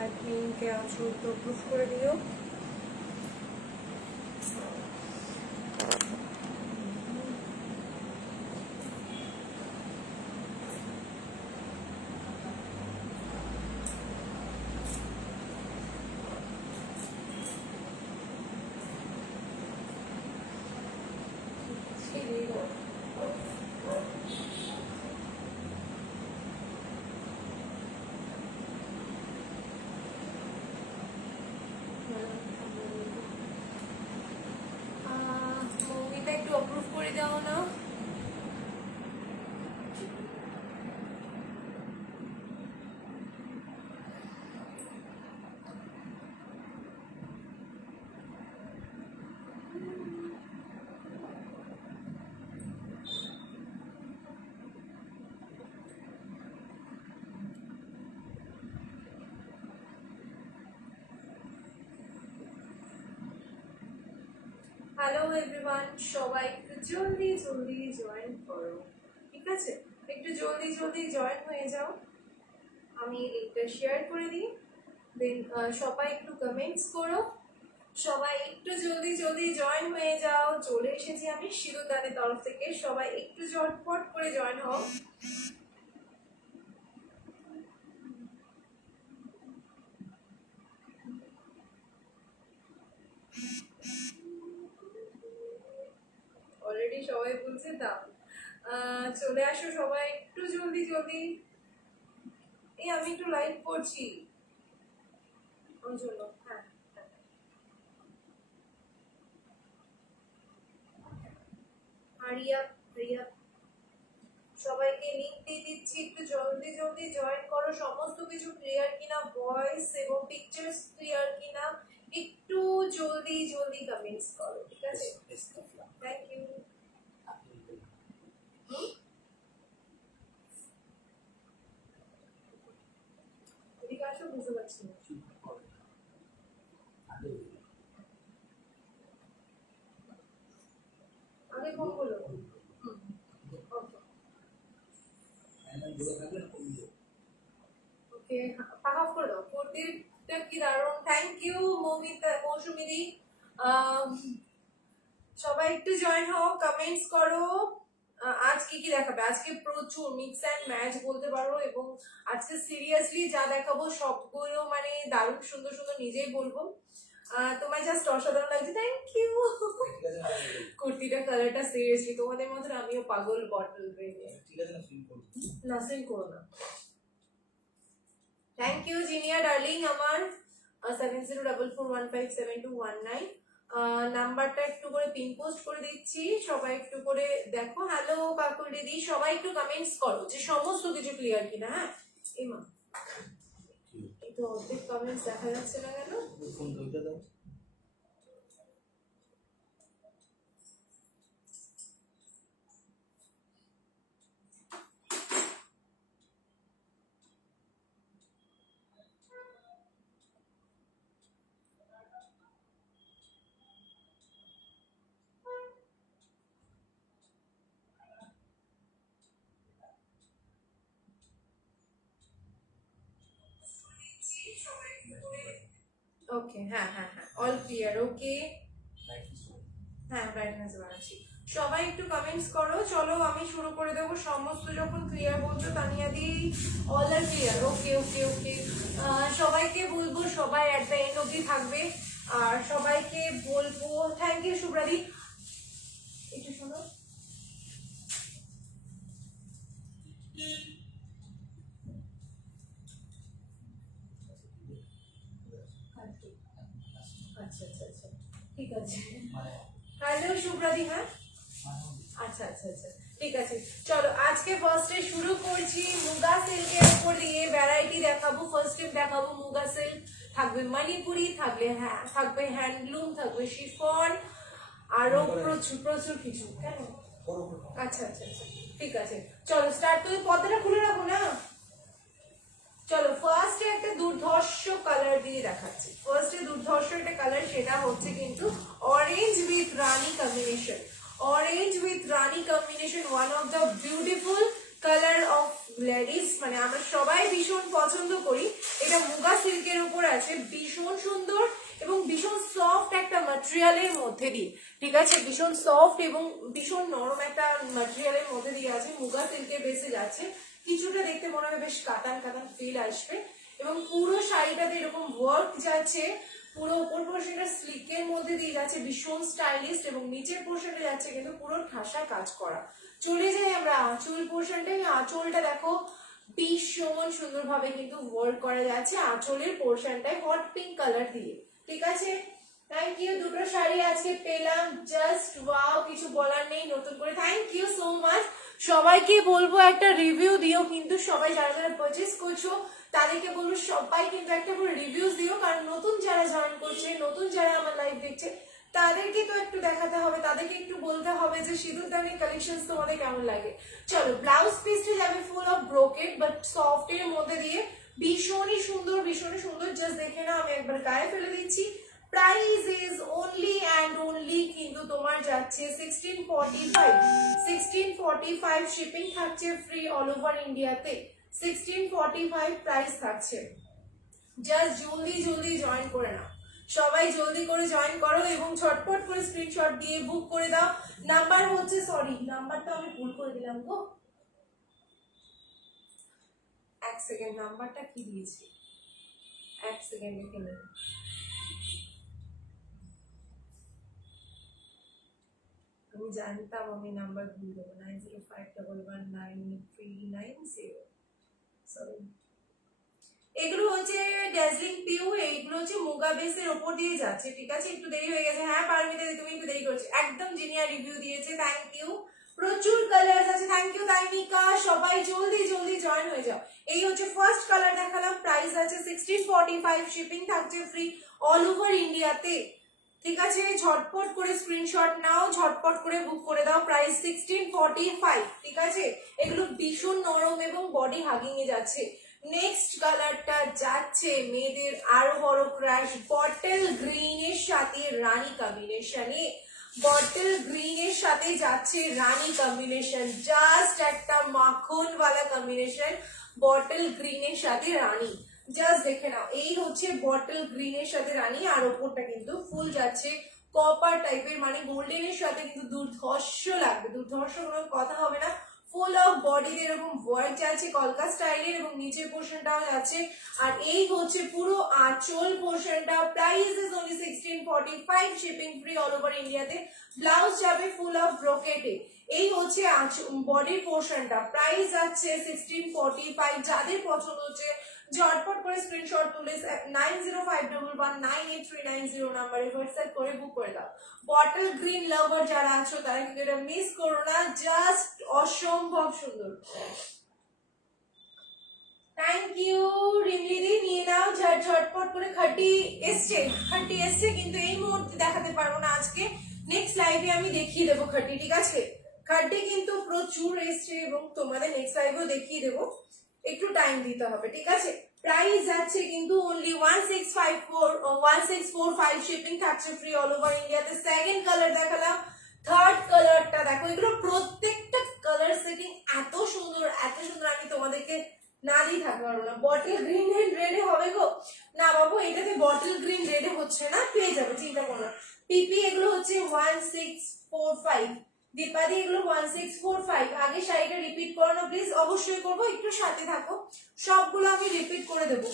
অ্যাডমিনকে আছো তো প্রুফ করে দিও। মৌমিতা একটু অপ্রুভ করে দাও না। হ্যালো এভরিওয়ান, সবাই একটু জলদি জলদি জয়েন করো, ঠিক আছে? একটু জলদি জলদি জয়েন হয়ে যাও। আমি লিংকটা শেয়ার করে দিই, দেন সবাই একটু কমেন্টস করো। সবাই একটু জলদি জলদি জয়েন হয়ে যাও। চলে এসেছি আমি শিরোদানের তরফ থেকে, সবাই একটু ঝটপট করে জয়েন হও। অলরেডি সবাই বলছে দাও, চলে আসো সবাই একটু জলদি জলদি। এই আমি একটু লাইভ করছি ওই জন্য। হ্যাঁ, হারিয়া হারিয়া সবাইকে লিংক দিয়ে দিচ্ছি, একটু জলদি জলদি জয়েন করো। সমস্ত কিছু ক্লিয়ার কিনা, ভয়েস এবং পিকচার্স ক্লিয়ার কিনা, একটু জলদি জলদি কমেন্টস করো, ঠিক আছে? Thank you. এদিকে আসো, বুঝতে পারছি না। আগে ফোন করলো। ওকে, পাকা করে দাও। কুর্তিটা কি দারুণ, থ্যাংক ইউ মৌমিতা, মৌসুমিদি। সবাই একটু জয়েন হও, কমেন্টস করো। আজ কি কি দেখাবে? আজকে প্রচুর মিক্স অ্যান্ড ম্যাচ বলতে পারো, এবং আজকে সিরিয়াসলি যা দেখাবো সবগুলো মানে দারুণ সুন্দর সুন্দর, নিজেই বলবো। তোমায় জাস্ট অসাধারণ লাগছে, থ্যাংক ইউ। কুর্তিটা কালারটা সিরিয়াসলি তোমাদের মতন আমিও পাগল বটল না, সুইং করো না। থ্যাংক ইউ জিনিয়া ডার্লিং আমার। 7044157219 নাম্বারটা একটু করে পিন পোস্ট করে দিচ্ছি, সবাই একটু করে দেখো। হ্যালো কাকুল দিদি, সবাই একটু কমেন্টস করো যে সমস্ত কিছু ক্লিয়ার কিনা। হ্যাঁ এমা, একটু অর্ধেক কমেন্টস দেখা যাচ্ছে না কেন? ওকে, হ্যাঁ হ্যাঁ হ্যাঁ, অল ক্লিয়ার। ওকে, হ্যাঁ ব্রাইটনেস বাড়াচ্ছি। সবাই একটু কমেন্টস করো। চলো আমি শুরু করে দেবো। সমস্ত যখন ক্লিয়ার বলছো তানিয়া দি, অল আর ক্লিয়ার। ওকে ওকে ওকে, সবাইকে বলবো সবাই অ্যাট দ্য এন্ড অবধি থাকবে, আর সবাইকে বলবো থ্যাংক ইউ। শুভ্রাদি একটু শোনো, আচ্ছা আচ্ছা আচ্ছা, ঠিক আছে। হ্যালো শুভ্রাদি, হ্যাঁ আচ্ছা আচ্ছা আচ্ছা, ঠিক আছে। চলো আজকে ফার্স্টে শুরু করছি মুগা সিল্কের উপর দিয়ে ভ্যারাইটি দেখাবো। ফার্স্টে দেখাবো মুগা সিল্ক, থাকবে মণিপুরি, থাকবে হ্যান্ডলুম, থাকবে শিফন, আরো প্রচুর প্রচুর কিছু। কেন? আচ্ছা আচ্ছা আচ্ছা, ঠিক আছে। চলো স্টার্ট। তুমি পর্দাটা খুলে রাখো না। চলো ফার্স্টে একটা দুর্ধর্ষ কালার দিয়ে দেখাচ্ছি। ফার্স্টে দুর্ধর্ষ একটা কালার, সেটা হচ্ছে কিন্তু orange with Rani combination. Orange with Rani combination, one of the beautiful colour of ladies, মানে আমরা সবাই ভীষণ পছন্দ করি এই এটা মুগা সিল্কের উপর আছে, ভীষণ সুন্দর এবং ভীষণ সফট একটা ম্যাটেরিয়ালের মধ্যে দিয়ে, ঠিক আছে, ভীষণ সফট এবং ভীষণ নরম একটা ম্যাটেরিয়ালের মধ্যে দিয়ে আছে, মুগা সিল্কের বেসে যাচ্ছে, কিছুটা দেখতে মনে হবে বেশ কাতান কাতান ফিল আসবে এবং পুরো শাড়িটাতে এরকম ওয়ার্ক যাচ্ছে, পুরো উপর পোর্শনটা স্লিকের মধ্যে দিয়ে যাচ্ছে, ভীষণ স্টাইলিশ এবং নিচের পোর্শনটা যাচ্ছে কিন্তু পুরো ঠাসা কাজ করা। চলে যাই আমরা আঁচল পোর্শনটা, আঁচলটা দেখো ভীষণ সুন্দরভাবে কিন্তু ওয়ার্ক করা যাচ্ছে আঁচলের পোর্শনটায় হট পিঙ্ক কালার দিয়ে, ঠিক আছে। থ্যাংক ইউ, দুটো শাড়ি আজকে পেলাম, জাস্ট ওয়াও, কিছু বলার নেই নতুন করে, থ্যাংক ইউ সো মাচ। সবাইকে বলবো একটা রিভিউ দিও, কিন্তু সবাই যারা যারা পারচেস করছো তাদেরকে বলবো সবাই কিন্তু একটা করে রিভিউজ দিও, কারণ নতুন যারা জয়েন করছে, নতুন যারা আমার লাইভ দেখছে তাদেরকে তো একটু দেখাতে হবে, তাদেরকে একটু বলতে হবে যে সিঁদুরদানি কালেকশনস তোমাদের কেমন লাগে। চলো, ব্লাউজ পিসটা যাবে full of brocade but soft এর মধ্যে দিয়ে, ভীষণই সুন্দর, ভীষণই সুন্দর, জাস্ট দেখে নাও, আমি একবার গায়ে ফেলে দিচ্ছি। Price is only and only কিন্তু তোমার যাচ্ছে 1645, 1645 শিপিং থাকছে ফ্রি অল ওভার ইন্ডিয়াতে, 1645 প্রাইস থাকছে। জাস্ট জলদি জলদি জয়েন করে নাও, সবাই জলদি করে জয়েন করো এবং ছটপট করে স্ক্রিনশট দিয়ে বুক করে দাও। নাম্বার হচ্ছে, সরি নাম্বারটা আমি ভুল করে দিলাম গো, এক সেকেন্ড, নাম্বারটা কি দিয়েছি, এক সেকেন্ড দেখে নেব। আমি জানতাম আমি নাম্বার ভুল দেবো, 9051193990, সরি। এগুলো হচ্ছে ড্যাজলিং পিউ, এইগুলো হচ্ছে মুগা বেসের ওপর দিয়ে যাচ্ছে, ঠিক আছে, একটু দেরি হয়ে গেছে, হ্যাঁ পারমিতা তুমি একটু দেরি করছো, একদম জিনিয়া রিভিউ দিয়েছে, থ্যাংক ইউ, প্রচুর কালার আছে, থ্যাংক ইউ তাইনিকা, সবাই জলদি জলদি জয়েন হয়ে যাও। এই হচ্ছে ফার্স্ট কালার দেখালাম, প্রাইস আছে 1645, শিপিং থাকছে ফ্রি অল ওভার ইন্ডিয়াতে, ঠিক আছে, ঝটপট করে স্ক্রিনশট নাও, ঝটপট করে বুক করে দাও, প্রাইস 1645, ঠিক আছে। এগুলো ভীষণ নরম এবং বডি হাগিং এ যাচ্ছে। নেক্সট কালারটা যাচ্ছে মেয়েদের আরো বড় ক্রাশ, বটল গ্রিন এর সাথে রানী কম্বিনেশনে, বটল গ্রিন এর সাথে যাচ্ছে রানী কম্বিনেশন, জাস্ট একটা মাখনওয়ালা কম্বিনেশন, বটল গ্রিন এর সাথে রানী, জাস্ট দেখে নাও, এই হচ্ছে বটল গ্রিন এর সাথে রানী, আর ওপরটা কিন্তু ফুল যাচ্ছে কপার টাইপের, মানে গোল্ডেন এর সাথে কিন্তু দুর্ধর্ষ লাগবে, দুর্ধর্ষ কোনো কথা হবে না, ফুল অফ বডিতে এরকম ওয়ার্ক যাচ্ছে কলকা স্টাইলের এবং নিচের পোর্শনটাও যাচ্ছে, আর এই হচ্ছে পুরো আঁচল পোর্শনটা, price is only 1645, shipping free all over ইন্ডিয়াতে, ব্লাউজ যাবে ফুল অফ ব্রোকেটে, এই হচ্ছে বডির পোর্শনটা, প্রাইস যাচ্ছে 1645, যাদের পছন্দ হচ্ছে ঝটপট করে স্ক্রিনশট তুলে 9051198390 নাম্বারে হোয়াটসঅ্যাপ করে বুক করে দাও। বটল গ্রিন লাভার যারা আছো তারা কিন্তু এটা মিস করো না, জাস্ট অসম্ভব সুন্দর। থ্যাংক ইউ রিমলিদি, নিয়ে নাও ঝটপট করে, খাটি এসছে কিন্তু এই মুহূর্তে দেখাতে পারবো না আজকে, নেক্সট লাইভে আমি দেখিয়ে দেবো খাটি, ঠিক আছে, খাটি কিন্তু প্রচুর এসছে এবং তোমাদের নেক্সট লাইভেও দেখিয়ে দেবো, একটু টাইম দিতে হবে, ঠিক আছে। প্রাইস যাচ্ছে কিন্তু অনলি 1645, শিপিং থাকছে ফ্রি অল ওভার ইন্ডিয়াতে। সেকেন্ড কালার দেখালাম, থার্ড কালারটা দেখো, এগুলো প্রত্যেকটা কালার সেটিং এত সুন্দর, এত সুন্দর, আমি তোমাদেরকে না দিয়ে থাকতে পারবো না। বটল গ্রিন এন্ড রেডে হবে গো, না বাবু এটাতে বটল গ্রিন রেডে হচ্ছে না, পেয়ে যাবে, চিন্তা করো না। পিপি এগুলো হচ্ছে 1645, দীপাদি এগুলো 1645, আগে শাড়িটা রিপিট করো না প্লিজ, অবশ্যই করবো, একটু সাথে থাকো, সবগুলো আমি রিপিট করে দেবো।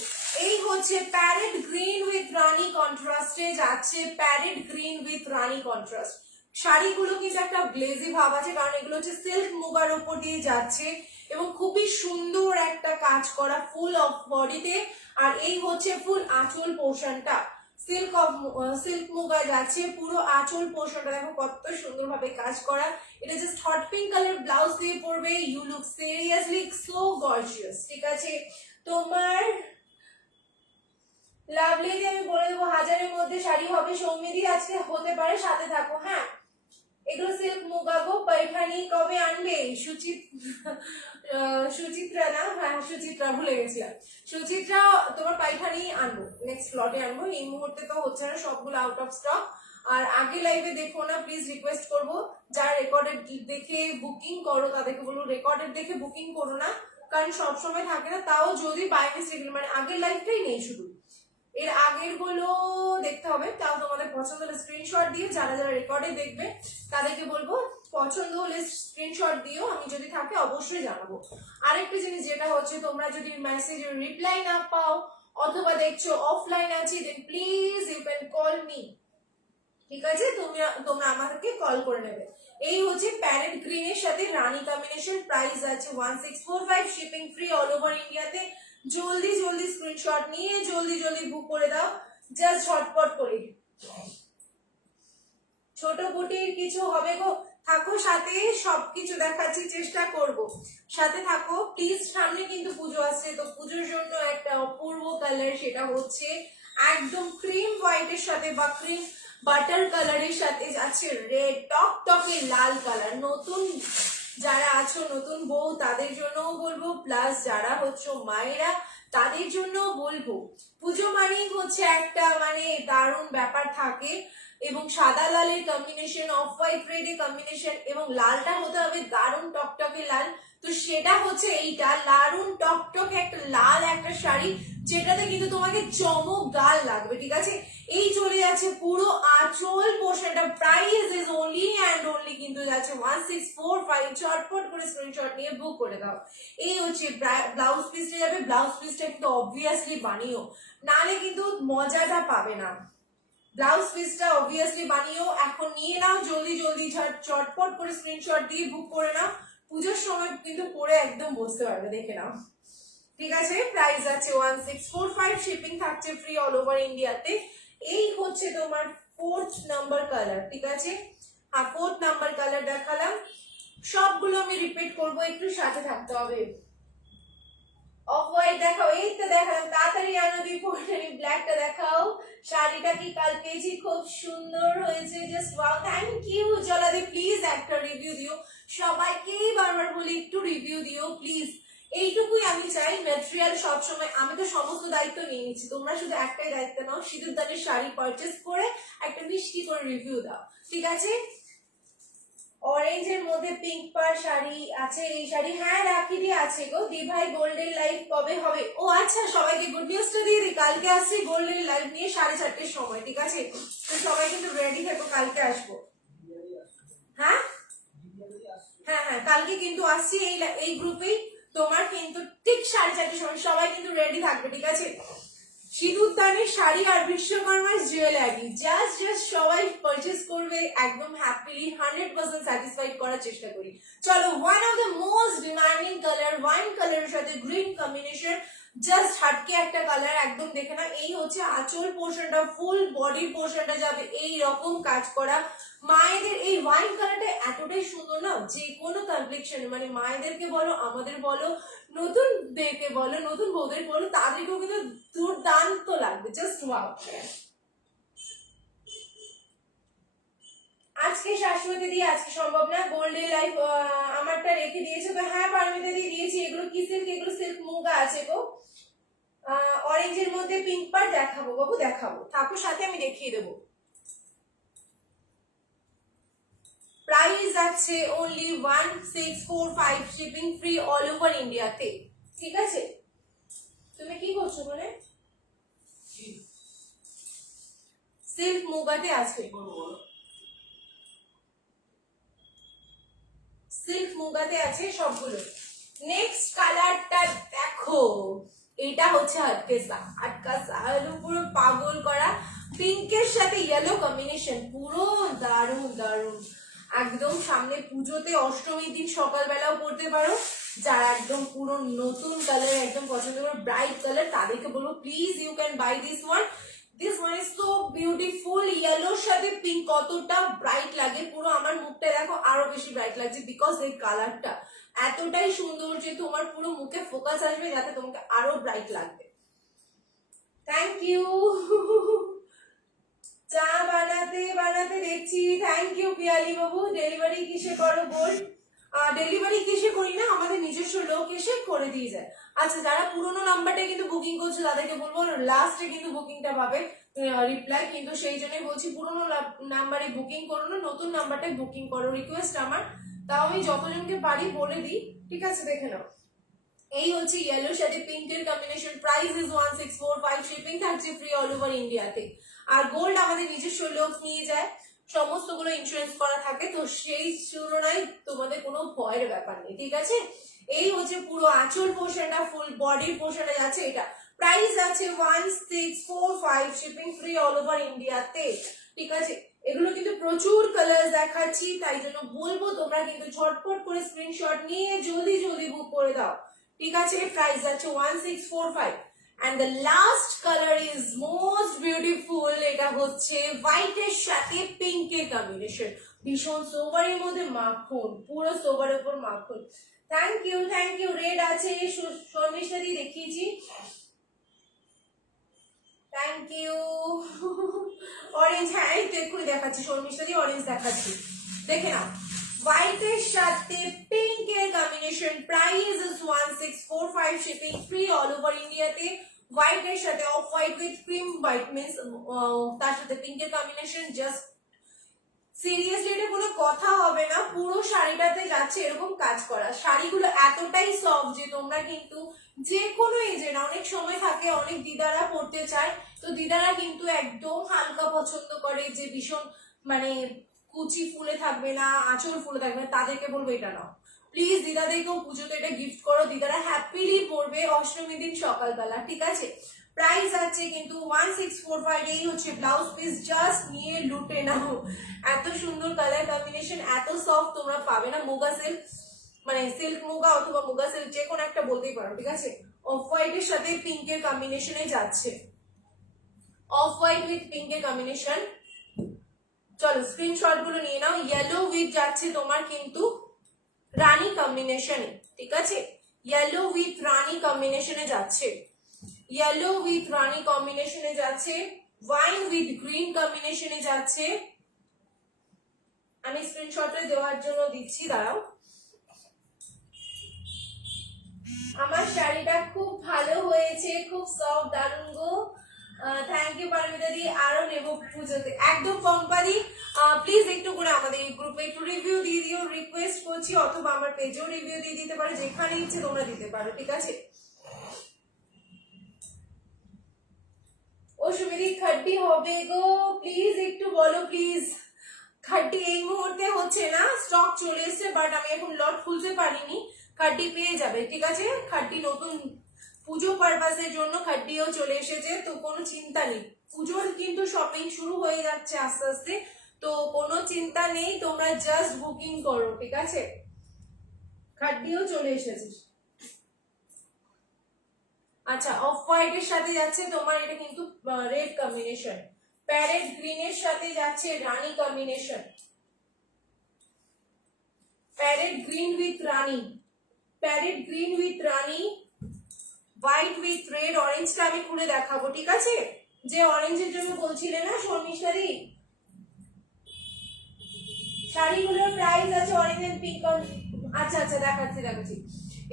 এই হচ্ছে প্যারেট গ্রিন উইথ রানী কন্ট্রাস্টে যাচ্ছে, parrot green with Rani contrast, শাড়িগুলো কিন্তু একটা গ্লেজি ভাব আছে, কারণ এগুলো হচ্ছে সিল্ক মুগার উপর দিয়ে যাচ্ছে এবং খুবই সুন্দর একটা কাজ করা ফুল অফ বডিতে, আর এই হচ্ছে ফুল আঁচল পোর্শনটা, সিল্ক মুগা যাচ্ছে, পুরো আঁচল পোর্শনটা দেখো কত সুন্দরভাবে কাজ করা, এটা just hot pink colour blouse দিয়ে পরবে, you look seriously so gorgeous, ঠিক আছে। তোমার লাভলি আমি বলে দেবো হাজারের মধ্যে শাড়ি হবে, সৌমিদি আজকে হতে পারে, সাথে থাকো, হ্যাঁ। এগুলো সিল্ক মুগা গো, পাইঠানি কবে আনবে? সুচিত্রা না, হ্যাঁ সুচিত্রা, ভুলে গেছিলাম, সুচিত্রা তোমার পাইঠানি আনবো, নেক্সট লটে আনবো, এই মুহূর্তে তো হচ্ছে না, সবগুলো আউট অফ স্টক, আর আগে লাইভে দেখো না প্লিজ, রিকোয়েস্ট করবো, যারা রেকর্ডেড দেখে বুকিং করো তাদেরকে বলবো রেকর্ডেড দেখে বুকিং করো না, কারণ সবসময় থাকে না, তাও যদি বাই মিস্টেক মানে আগের লাইফটাই নেই, শুধু এর আগের গুলো দেখতে হবে। তাও তোমাদের পছন্দ হলে স্ক্রিনশট দিও, যারা যারা রেকর্ডে দেখবে তাদেরকে বলবো পছন্দ হলে স্ক্রিনশট দিও, আমি যদি থাকে অবশ্যই জানাবো। আরেকটা জিনিস যেটা হচ্ছে, তোমরা যদি মেসেজের রিপ্লাই না পাও অথবা দেখছো অফলাইন আছি, then please you can call me, ঠিক আছে? তোমরা আমাদেরকে কল করে নেবে। এই হচ্ছে প্যারেট গ্রিনের সাথে রানী কম্বিনেশন, প্রাইস আছে 1645, শিপিং ফ্রি অল ওভার ইন্ডিয়াতে। জলদি জলদি স্ক্রিনশট নিয়ে জলদি জলদি বুক করে দাও, জাস্ট ঝটপট করে। ছোট বুটির কিছু হবে গো, থাকো সাথে, সবকিছু দেখাচ্ছি, চেষ্টা করব, সাথে থাকো প্লিজ। সামনে কিন্তু পুজো আসছে, তো পুজোর জন্য একটা অপূর্ব কালার, সেটা হচ্ছে একদম ক্রিম হোয়াইটের সাথে বা ক্রিম বাটার কালারের সাথে যাচ্ছে রেড টকটকে লাল কালার। নতুন যারা আছো, নতুন বউ, তাদের জন্যও বলবো, প্লাস যারা হচ্ছে মায়েরা তাদের জন্যও বলবো, পুজো মানেই হচ্ছে একটা মানে দারুণ ব্যাপার থাকে, এবং সাদা লালের কম্বিনেশন, অফ হোয়াইট রেডের কম্বিনেশন, এবং লালটা হতে হবে দারুণ টকটকে লাল। তো সেটা হচ্ছে এইটা দারুণ টকটকে একটা লাল একটা শাড়ি, যেটাতে কিন্তু তোমাকে চমকদার লাগবে, ঠিক আছে? এই চলে যাচ্ছে পুরো আঁচল পোর্শনটা, price is only and only কিন্তু যাচ্ছে 1645। চটপট করে স্ক্রিনশট নিয়ে বুক করে দাও। এই হচ্ছে ব্লাউজ পিসটা যাবে, ব্লাউজ পিসটা কিন্তু অবভিয়াসলি বানিও, নালে কিন্তু মজাটা পাবে না। ব্লাউজ পিসটা অবভিয়াসলি বানিও, এখন নিয়ে নাও জলদি জলদি, চটপট করে স্ক্রিনশট দিয়ে বুক করে নাও, পুজোর সময় কিন্তু পরে একদম বুঝতে পারবে, দেখে নাও, ঠিক আছে? প্রাইস আছে 1645, শিপিং থাকছে ফ্রি অল ওভার ইন্ডিয়াতে। এই হচ্ছে তোমার 4th নাম্বার কালার, ঠিক আছে? হ্যাঁ, 4th নাম্বার কালার দেখালাম, সবগুলো আমি রিপিট করবো, একটু সাথে থাকতে হবে। অফ হোয়াইট দেখাও, এই তো দেখালাম, তাড়াতাড়ি আনো দি পোর্টারি ব্ল্যাকটা দেখাও। শাড়িটা কি কাল পেয়েছি, খুব সুন্দর হয়েছে, জাস্ট ওয়াও, থ্যাংক ইউ জলাদি। প্লিজ একটা রিভিউ দিও, সবাইকেই বারবার বলি একটু রিভিউ দিও প্লিজ, এইটুকুই আমি চাই। ম্যাটেরিয়াল সবসময়, আমি তো সমস্ত দায়িত্ব নিয়ে নিচ্ছি, তোমরা শুধু একটাই দায়িত্ব নাও, সিঁদুর দানের শাড়ি পারচেস করে একটা মিষ্টি করে রিভিউ দাও, ঠিক আছে? অরেঞ্জের মধ্যে পিঙ্ক পার শাড়ি আছে, এই শাড়ি, হ্যাঁ রাখি দিয়ে আছে গো। দি ভাই গোল্ডেন লাইভ কবে হবে? ও আচ্ছা, সবাইকে গুড নিউজটা দিয়ে দিই, কালকে আসছি গোল্ডেন লাইভ নিয়ে 4:30টার সময়, ঠিক আছে? তো সবাই কিন্তু রেডি থেকো, কালকে আসবো। হ্যাঁ হ্যাঁ হ্যাঁ, কালকে কিন্তু আসছি এই গ্রুপেই, তোমার কিন্তু ঠিক 4:30টার সময়, সবাই কিন্তু রেডি থাকবে, ঠিক আছে? সিঁদুর দানের শাড়ি আর বিশ্বকর্মার জুয়েলারি, জাস্ট সবাই পারচেস করবে, একদম হ্যাপিলি 100% স্যাটিসফাইড করার চেষ্টা করি। চলো, one of the most demanding colour, wine কালারের সাথে গ্রিন কম্বিনেশন, জাস্ট হাটকে একটা কালার, একদম দেখে না। এই হচ্ছে আঁচল পোর্শনটা, ফুল বডি পোর্শনটা যাবে এই রকম কাজ করা। মায়েদের এই ওয়াইন কালারটা এতটাই সুন্দর না, যে কোনো কমপ্লেক্সন, মানে মায়েদেরকে বলো, আমাদের বলো, নতুন দেরকে বলো, নতুন বউদের বলো, তাদেরকেও কিন্তু দুর্দান্ত লাগবে, জাস্ট ওয়াও। আজকে শাশুড়ি দিয়ে আজকে সম্ভব না, গোল্ডেন লাইফ আমারটা রেখে দিয়েছে তো। হ্যাঁ পারমিতা দিয়ে দিয়েছি। এগুলো কি সিল্ক? এগুলো সিল্ক মুগা আছে গো। অরেঞ্জের মধ্যে পিঙ্ক পার দেখাবো বাবু, দেখাবো, থাকো সাথে, আমি দেখিয়ে দেবো। প্রাইস আছে only 1645, shipping free all over ইন্ডিয়াতে, ঠিক আছে? তুমি কি করছো মানে? সিল্ক মুগাতে আছে, সিল্ক মুগাতে আছে সবগুলো। নেক্সট কালারটা দেখো, এটা হচ্ছে হাটকেসা, হাটকাসা পুরো পাগল করা, পিঙ্কের সাথে ইয়েলো কম্বিনেশন, পুরো দারুণ দারুণ, একদম সামনে পুজোতে অষ্টমীর দিন সকালবেলাও পরতে পারো। যারা একদম পুরো নতুন কালার একদম পছন্দ করো, ব্রাইট কালার, তাদেরকে বলবো please you can buy this one. This one is so beautiful, ইয়েলোর সাথে পিঙ্ক কতটা ব্রাইট লাগে, পুরো আমার মুখটা দেখো আরো বেশি ব্রাইট লাগছে, বিকজ এই কালারটা এতটাই সুন্দর যে তোমার পুরো মুখে ফোকাস আসবে, যাতে তোমাকে আরো ব্রাইট লাগবে। Thank you. চা বানাতে বানাতে দেখছি, thank you Piyali Babu. Delivery কিসে করো বল? ডেলিভারি কিসে করি না, আমাদের নিজস্ব লোক এসে করে দিয়ে যায়। আচ্ছা, যারা পুরোনো নাম্বারটা কিন্তু বুকিং করছো তাদেরকে বলবো লাস্টে কিন্তু বুকিংটা পাবে রিপ্লাই, কিন্তু সেই জন্যই বলছি পুরোনো নাম্বারে বুকিং করো না, নতুন নাম্বারটাই বুকিং করো, রিকোয়েস্ট আমার। তাও আমি যতজনকে পারি বলে দিই, ঠিক আছে? দেখে নাও, এই হচ্ছে ইয়েলোর সাথে পিঙ্কের কম্বিনেশন, প্রাইস ইজ 1645, শিপিং থাকছে ফ্রি অল ওভার ইন্ডিয়াতে। আর গোল্ড আমাদের নিজস্ব লোক নিয়ে যায়, সমস্তগুলো ইন্স্যুরেন্স করা থাকে, তো সেই তুলনায় তোমাদের কোনো ভয়ের ব্যাপার নেই, ঠিক আছে। এই হচ্ছে পুরো আঁচল পোর্শনটা, ফুল বডির পোর্শনটা যাচ্ছে এটা। প্রাইস আছে 1645, শিপিং ফ্রি অল ওভার ইন্ডিয়াতে, ঠিক আছে। এগুলো কিন্তু প্রচুর কালার দেখাচ্ছি, তাই জন্য বলবো তোমরা কিন্তু ঝটপট করে স্ক্রিনশট নিয়ে জলদি জলদি বুক করে দাও, ঠিক আছে। প্রাইস আছে 1645 and the last color is most beautiful, এটা হচ্ছে হোয়াইট এর সাথে পিঙ্ক এর কম্বিনেশন, ভীষণ সোবারের মধ্যে মাখন, পুরো সোবারের উপর মাখন। থ্যাংক ইউ রেড আছে, শর্মিষ্ঠা দি দেখিয়েছি, থ্যাংক ইউ। অরেঞ্জ, হ্যাঁ এই তো এক্ষুনি দেখাচ্ছি শর্মিষ্ঠা দি, অরেঞ্জ দেখাচ্ছি, দেখে নাও। হোয়াইট এর সাথে পিঙ্ক এর combination, price is 1645, shipping free all over ইন্ডিয়াতে। হোয়াইট এর সাথে off white with cream white means তার সাথে পিঙ্ক এর কম্বিনেশন, জাস্ট সিরিয়াসলি এটা কোনো কথা হবে না, পুরো শাড়িটাতে যাচ্ছে এরকম কাজ করা। শাড়িগুলো এতটাই সফট যে তোমরা কিন্তু যে কোনো এজে না, অনেক সময় থাকে অনেক দিদারা পড়তে চায়, তো দিদারা কিন্তু একদম হালকা পছন্দ করে, যে ভীষণ মানে কুচি ফুলে থাকবে না, আঁচল ফুলে থাকবে না, তাদেরকে বলবো এটা নাও প্লিজ। দিদাদেরকেও পুজোতে এটা গিফট করো, দিদারা হ্যাপিলি পড়বে অষ্টমী দিন সকালবেলা, ঠিক আছে। প্রাইস আছে কিন্তু 1645, এই হচ্ছে ব্লাউজ পিস, জাস্ট নিয়ে লুটে নাও। এত সুন্দর কালার কম্বিনেশন, এত সফট তোমরা পাবে না। মুগা সিল্ক মানে সিল্ক মুগা অথবা মুগা সিল্ক যে কোনো একটা বলতেই পারো, ঠিক আছে। অফ হোয়াইট এর সাথে পিঙ্কের কম্বিনেশনে যাচ্ছে, অফ হোয়াইট উইথ পিঙ্কের কম্বিনেশন। চলো স্ক্রিনশট গুলো নিয়ে নাও। ইয়েলো উইথ যাচ্ছে তোমার কিন্তু রানী কম্বিনেশনে, ঠিক আছে। ইয়েলো উইথ রানী কম্বিনেশনে যাচ্ছে, ইয়েলো উইথ রানী কম্বিনেশনে যাচ্ছে, ওয়াইন উইথ গ্রিন কম্বিনেশনে যাচ্ছে। আমি স্ক্রিনশটে দেওয়ার জন্য দিচ্ছি, দাঁড়াও। আমার শাড়িটা খুব ভালো হয়েছে, খুব সফট, দারুণ গো, থ্যাংক ইউ পারমিতা দি, আরো নেবো পুজোতে, একদম পম্পাদি। প্লিজ একটু করে আমাদের এই গ্রুপে একটু রিভিউ দিয়ে দিও, রিকোয়েস্ট করছি, অথবা আমার পেজেও রিভিউ দিয়ে দিতে পারো, যেখানে ইচ্ছে তোমরা দিতে পারো, ঠিক আছে। ও সুমিদি খাড্ডি হবে গো, প্লিজ একটু বলো প্লিজ। খাড্ডি এই মুহূর্তে হচ্ছে না, স্টক চলে এসছে, বাট আমি এখন লট খুলতে পারিনি, খাড্ডি পেয়ে যাবে, ঠিক আছে। খাড্ডি নতুন পুজো পারপাসের জন্য খাড্ডিও চলে এসেছে, তো কোনো চিন্তা নেই, পুজোর কিন্তু শপিং শুরু হয়ে যাচ্ছে আস্তে আস্তে, তো কোনো চিন্তা নেই, তোমরা জাস্ট বুকিং করো, ঠিক আছে। খাড্ডিও চলে এসেছে। আচ্ছা, অফ হোয়াইট এর সাথে যাচ্ছে তোমার এটা কিন্তু রেড কম্বিনেশন, প্যারেট গ্রিন এর সাথে যাচ্ছে রানী combination, parrot green with rani, parrot green with rani, white with red. অরেঞ্জটা আমি খুলে দেখাবো, ঠিক আছে, যে অরেঞ্জের জন্য বলছিলে না শর্মিষ্ঠা দি। শাড়িগুলোর প্রাইস আছে অরেঞ্জ এন্ড পিঙ্ক, আচ্ছা আচ্ছা দেখাচ্ছি।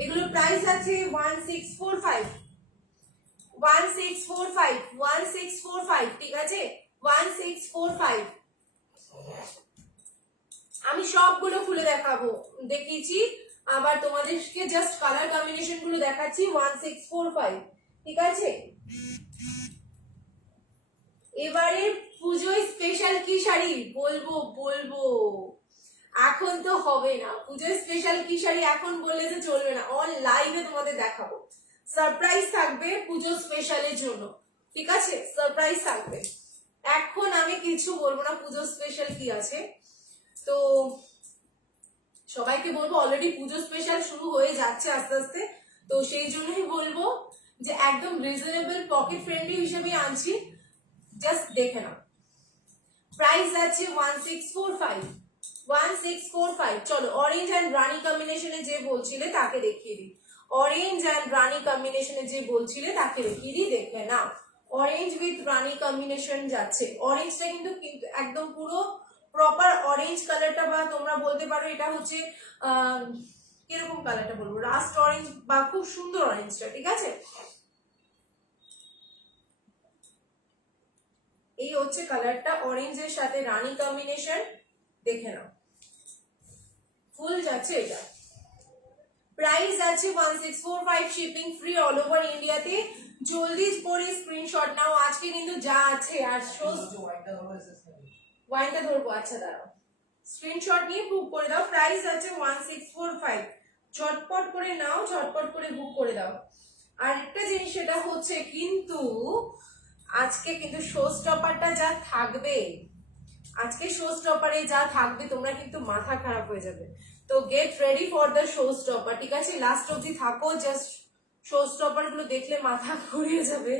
এগুলোর প্রাইস আছে 1645, 1645, ঠিক আছে, 1645। আমি সবগুলো খুলে দেখাবো, দেখিয়েছি, আবার তোমাদেরকে জাস্ট কালার কম্বিনেশন গুলো দেখাচ্ছি। 1645, ঠিক আছে। এবারে পুজোয় স্পেশাল কি শাড়ি বলবো এখন তো হবে না, পুজোয় স্পেশাল কি শাড়ি এখন বললে তো চলবে না, অন লাইভে তোমাদের দেখাবো, সারপ্রাইজ থাকবে পুজো স্পেশালের জন্য, ঠিক আছে, সারপ্রাইজ থাকবে। এখন আমি কিছু বলবো না পুজো স্পেশাল কি আছে, তো সবাইকে বলবো অলরেডি পুজো স্পেশাল শুরু হয়ে যাচ্ছে আস্তে আস্তে, তো সেই জন্যই বলবো যে একদম রিজনেবল পকেট ফ্রেন্ডলি হিসেবে আনছি, জাস্ট দেখে নাও। প্রাইস আছে 1645। চলো অরেঞ্জ অ্যান্ড রানী কম্বিনেশনে যে বলছিলে তাকে দেখিয়ে দিই, অরেঞ্জ অ্যান্ড রানী কম্বিনেশনে যে বলছিলে তাকে দেখিয়ে দিই, দেখে নাও। অরেঞ্জ উইথ রানী কম্বিনেশন যাচ্ছে, অরেঞ্জটা কিন্তু একদম পুরো প্রপার অরেঞ্জ কালারটা, বা তোমরা বলতে পারো এটা হচ্ছে কিরকম কালারটা বলবো, রাস্ট অরেঞ্জ বা খুব সুন্দর অরেঞ্জটা, ঠিক আছে। এই হচ্ছে কালারটা, অরেঞ্জের সাথে রানী কম্বিনেশন, দেখে নাও, ফুল যাচ্ছে এটা। প্রাইস আছে 1645, শিপিং ফ্রি অল ওভার ইন্ডিয়াতে। জলদি করে স্ক্রিনশট নাও, আজকে কিন্তু যা আছে আর ওয়াইনটা ধরবো। আচ্ছা দাঁড়াও, স্ক্রিনশট নিয়ে বুক করে দাও। প্রাইস আছে 1645, ঝটপট করে নাও, ঝটপট করে বুক করে দাও। আর একটা জিনিস সেটা হচ্ছে কিন্তু আজকে কিন্তু শো স্টপারটা যা থাকবে, আজকে শো স্টপারে যা থাকবে তোমরা কিন্তু মাথা খারাপ হয়ে যাবে। তো get ready for the show stopper, ঠিক আছে? লাস্ট অবধি থাকো, জাস্ট শো স্টপার গুলো দেখলে মাথা ঘুরিয়ে যাবে।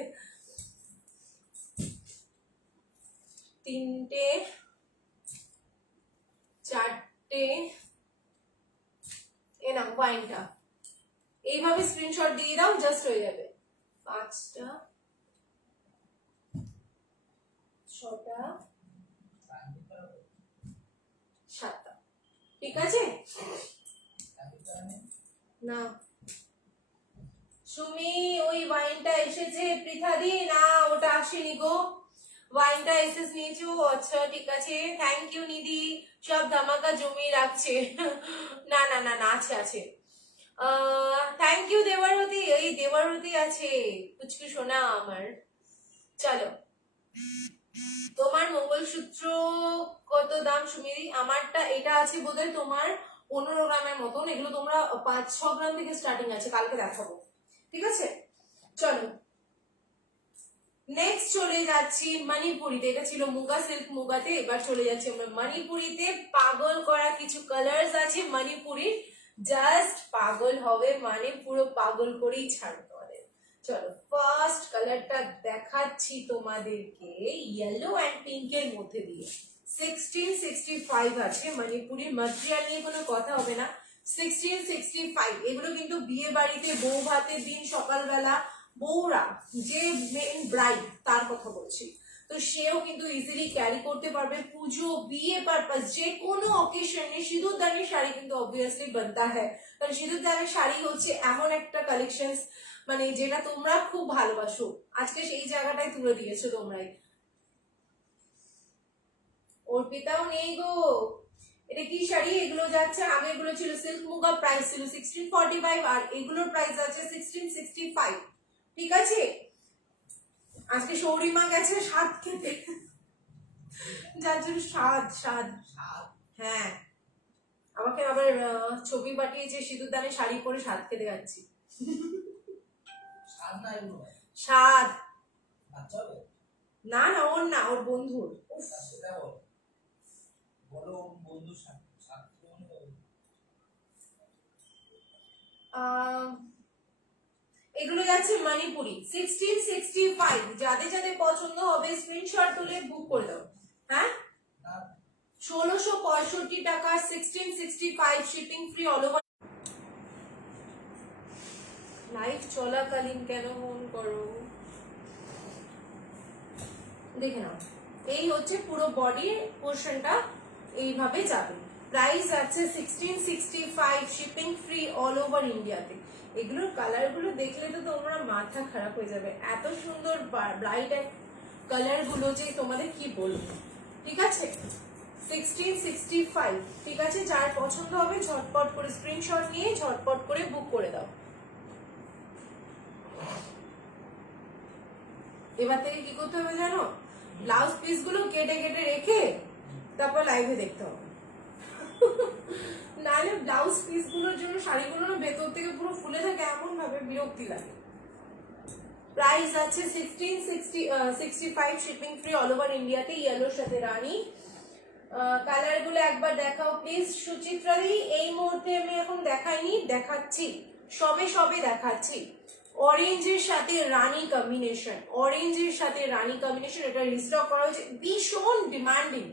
3টে 4টে, এ নাও ওয়াইনটা, এইভাবে স্ক্রিনশট দিয়ে দাও, জাস্ট হয়ে যাবে। 5টা 6টা 7টা, ঠিক আছে? না সুমি, ওই ওয়াইনটা এসেছে পৃথাদি, না ওটা আসেনি গো, ওয়াইনটা এসেস নিয়েছো। আচ্ছা ঠিক আছে, থ্যাংক ইউ নিধি, সব ধামাকা জমিয়ে রাখছে। না না না না, আছে আছে। থ্যাংক ইউ দেবারতী, এই দেবারতী আছে, পুচকু সোনা আমার। চলো, তোমার মঙ্গলসূত্র কত দাম সুমিদি? আমারটা এটা আছে বোধহয় তোমার 15 গ্রামের মতন, এগুলো তোমরা 5-6 গ্রাম থেকে স্টার্টিং আছে, কালকে দেখাবো, ঠিক আছে? চলো নেক্সট চলে যাচ্ছি মণিপুরিতে। এটা ছিল মুগা সিল্ক মুগাতে, এবার চলে যাচ্ছি আমরা মণিপুরিতে। পাগল করা কিছু কালার্স আছে মণিপুরির, জাস্ট পাগল হবে, মানে পুরো পাগল করেই ছাড়বে তোমাদের। চলো ফার্স্ট কালারটা দেখাচ্ছি তোমাদেরকে, ইয়েলো অ্যান্ড পিঙ্কের মধ্যে দিয়ে। 1665 আছে মণিপুরির, ম্যাটেরিয়াল নিয়ে কোনো কথা হবে না। 1665, এগুলো কিন্তু বিয়ে বাড়িতে বউ ভাতের দিন সকালবেলা বউরা, যে মেন ব্রাইড তার কথা বলছি, তো সেও কিন্তু ইজিলি ক্যারি করতে পারবে। পুজো, বিয়ে পারপাস, যে কোনো অকেশনে সিঁদুরদানের শাড়ি কিন্তু অবভিয়াসলি বানতা হয়, কারণ সিঁদুরদানের শাড়ি হচ্ছে এমন একটা কালেকশন মানে যেটা তোমরা খুব ভালোবাসো, আজকে সেই জায়গাটায় তুলে দিয়েছো তোমরাই। অর্পিতাও নেই গো, এটা কি শাড়ি? এগুলো যাচ্ছে, আগে এগুলো ছিল সিল্ক মুগা, প্রাইস ছিল 1645, আর এগুলোর প্রাইস আছে 1665, ঠিক আছে? আজকে সৌরিমা গেছে স্বাদ খেতে, যার জন্য স্বাদ স্বাদ স্বাদ, হ্যাঁ আমাকে আবার ছবি পাঠিয়েছে সিঁদুরদানে শাড়ি পরে স্বাদ খেতে যাচ্ছি। স্বাদ না না, ওর না, ওর বন্ধুর। এগুলো যাচ্ছে মণিপুরি 1665, যাদের যাদের পছন্দ হবে স্ক্রিনশট তুলে বুক করে দাও। হ্যাঁ 1665 টাকা, 1665, shipping free all over. Live চলাকালীন কেন ফোন করো? দেখে নাও, এই হচ্ছে পুরো বডি পোর্শনটা, এইভাবে যাবে। প্রাইস আছে 1665, শিপিং ফ্রি অল ওভার ইন্ডিয়াতে। এগুলোর কালার গুলো দেখলে তো তোমরা মাথা খারাপ হয়ে যাবে, এত সুন্দর ব্রাইট কালার গুলো যে তোমাদের কি বলবো, ঠিক আছে? 1665, ঠিক আছে? যার পছন্দ হবে ঝটপট করে স্ক্রিনশট নিয়ে ঝটপট করে বুক করে দাও। এবার থেকে কি করতে হবে জানো? ব্লাউজ পিস গুলো কেটে কেটে রেখে তারপর লাইভে দেখতে হবে, নাহলে ব্লাউজ পিস গুলোর জন্য শাড়িগুলো ভেতর থেকে পুরো ফুলে থাকে, এমন ভাবে বিরক্তি লাগে। প্রাইস আছে 1665, শিপিং ফ্রি অল ওভার ইন্ডিয়াতে। ইয়েলোর সাথে রানী। কালার গুলো একবার দেখাও প্লিজ সুচিত্রা দি। এই মুহূর্তে আমি এখন দেখাইনি, দেখাচ্ছি, সবে সবে দেখাচ্ছি। অরেঞ্জের সাথে রানী কম্বিনেশন, অরেঞ্জের সাথে রানী কম্বিনেশন, এটা রিস্টক করা হয়েছে, ভীষণ ডিমান্ডিং,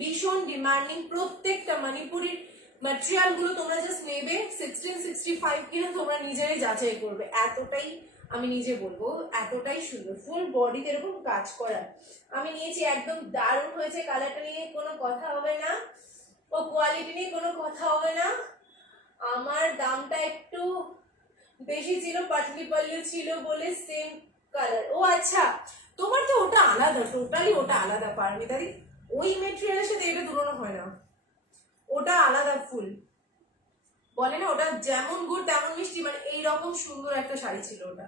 ভীষণ ডিমান্ডিং। প্রত্যেকটা মণিপুরির ম্যাটেরিয়াল গুলো তোমরা জাস্ট নেবে, 1665 কিনা তোমরা নিজেরাই যাচাই করবে, এতটাই আমি নিজে বলবো, এতটাই সুন্দর। ফুল বডিতে এরকম কাজ করা আমি নিয়েছি, একদম দারুণ হয়েছে। কালারটা নিয়ে কোনো কথা হবে না, ও কোয়ালিটি নিয়ে কোনো কথা হবে না। আমার দামটা একটু বেশি ছিল, পাটলি পাল্লু ছিল বলে সেম কালার। ও আচ্ছা, তোমার তো ওটা আলাদা, টোটালি ওটা আলাদা পারমিতাদি, ওই মেটেরিয়ালের সাথে এটা তুলনা হয় না, ওটা আলাদা ফুল। বলে না ওটা যেমন গুড় তেমন মিষ্টি, মানে এইরকম সুন্দর একটা শাড়ি ছিল ওটা।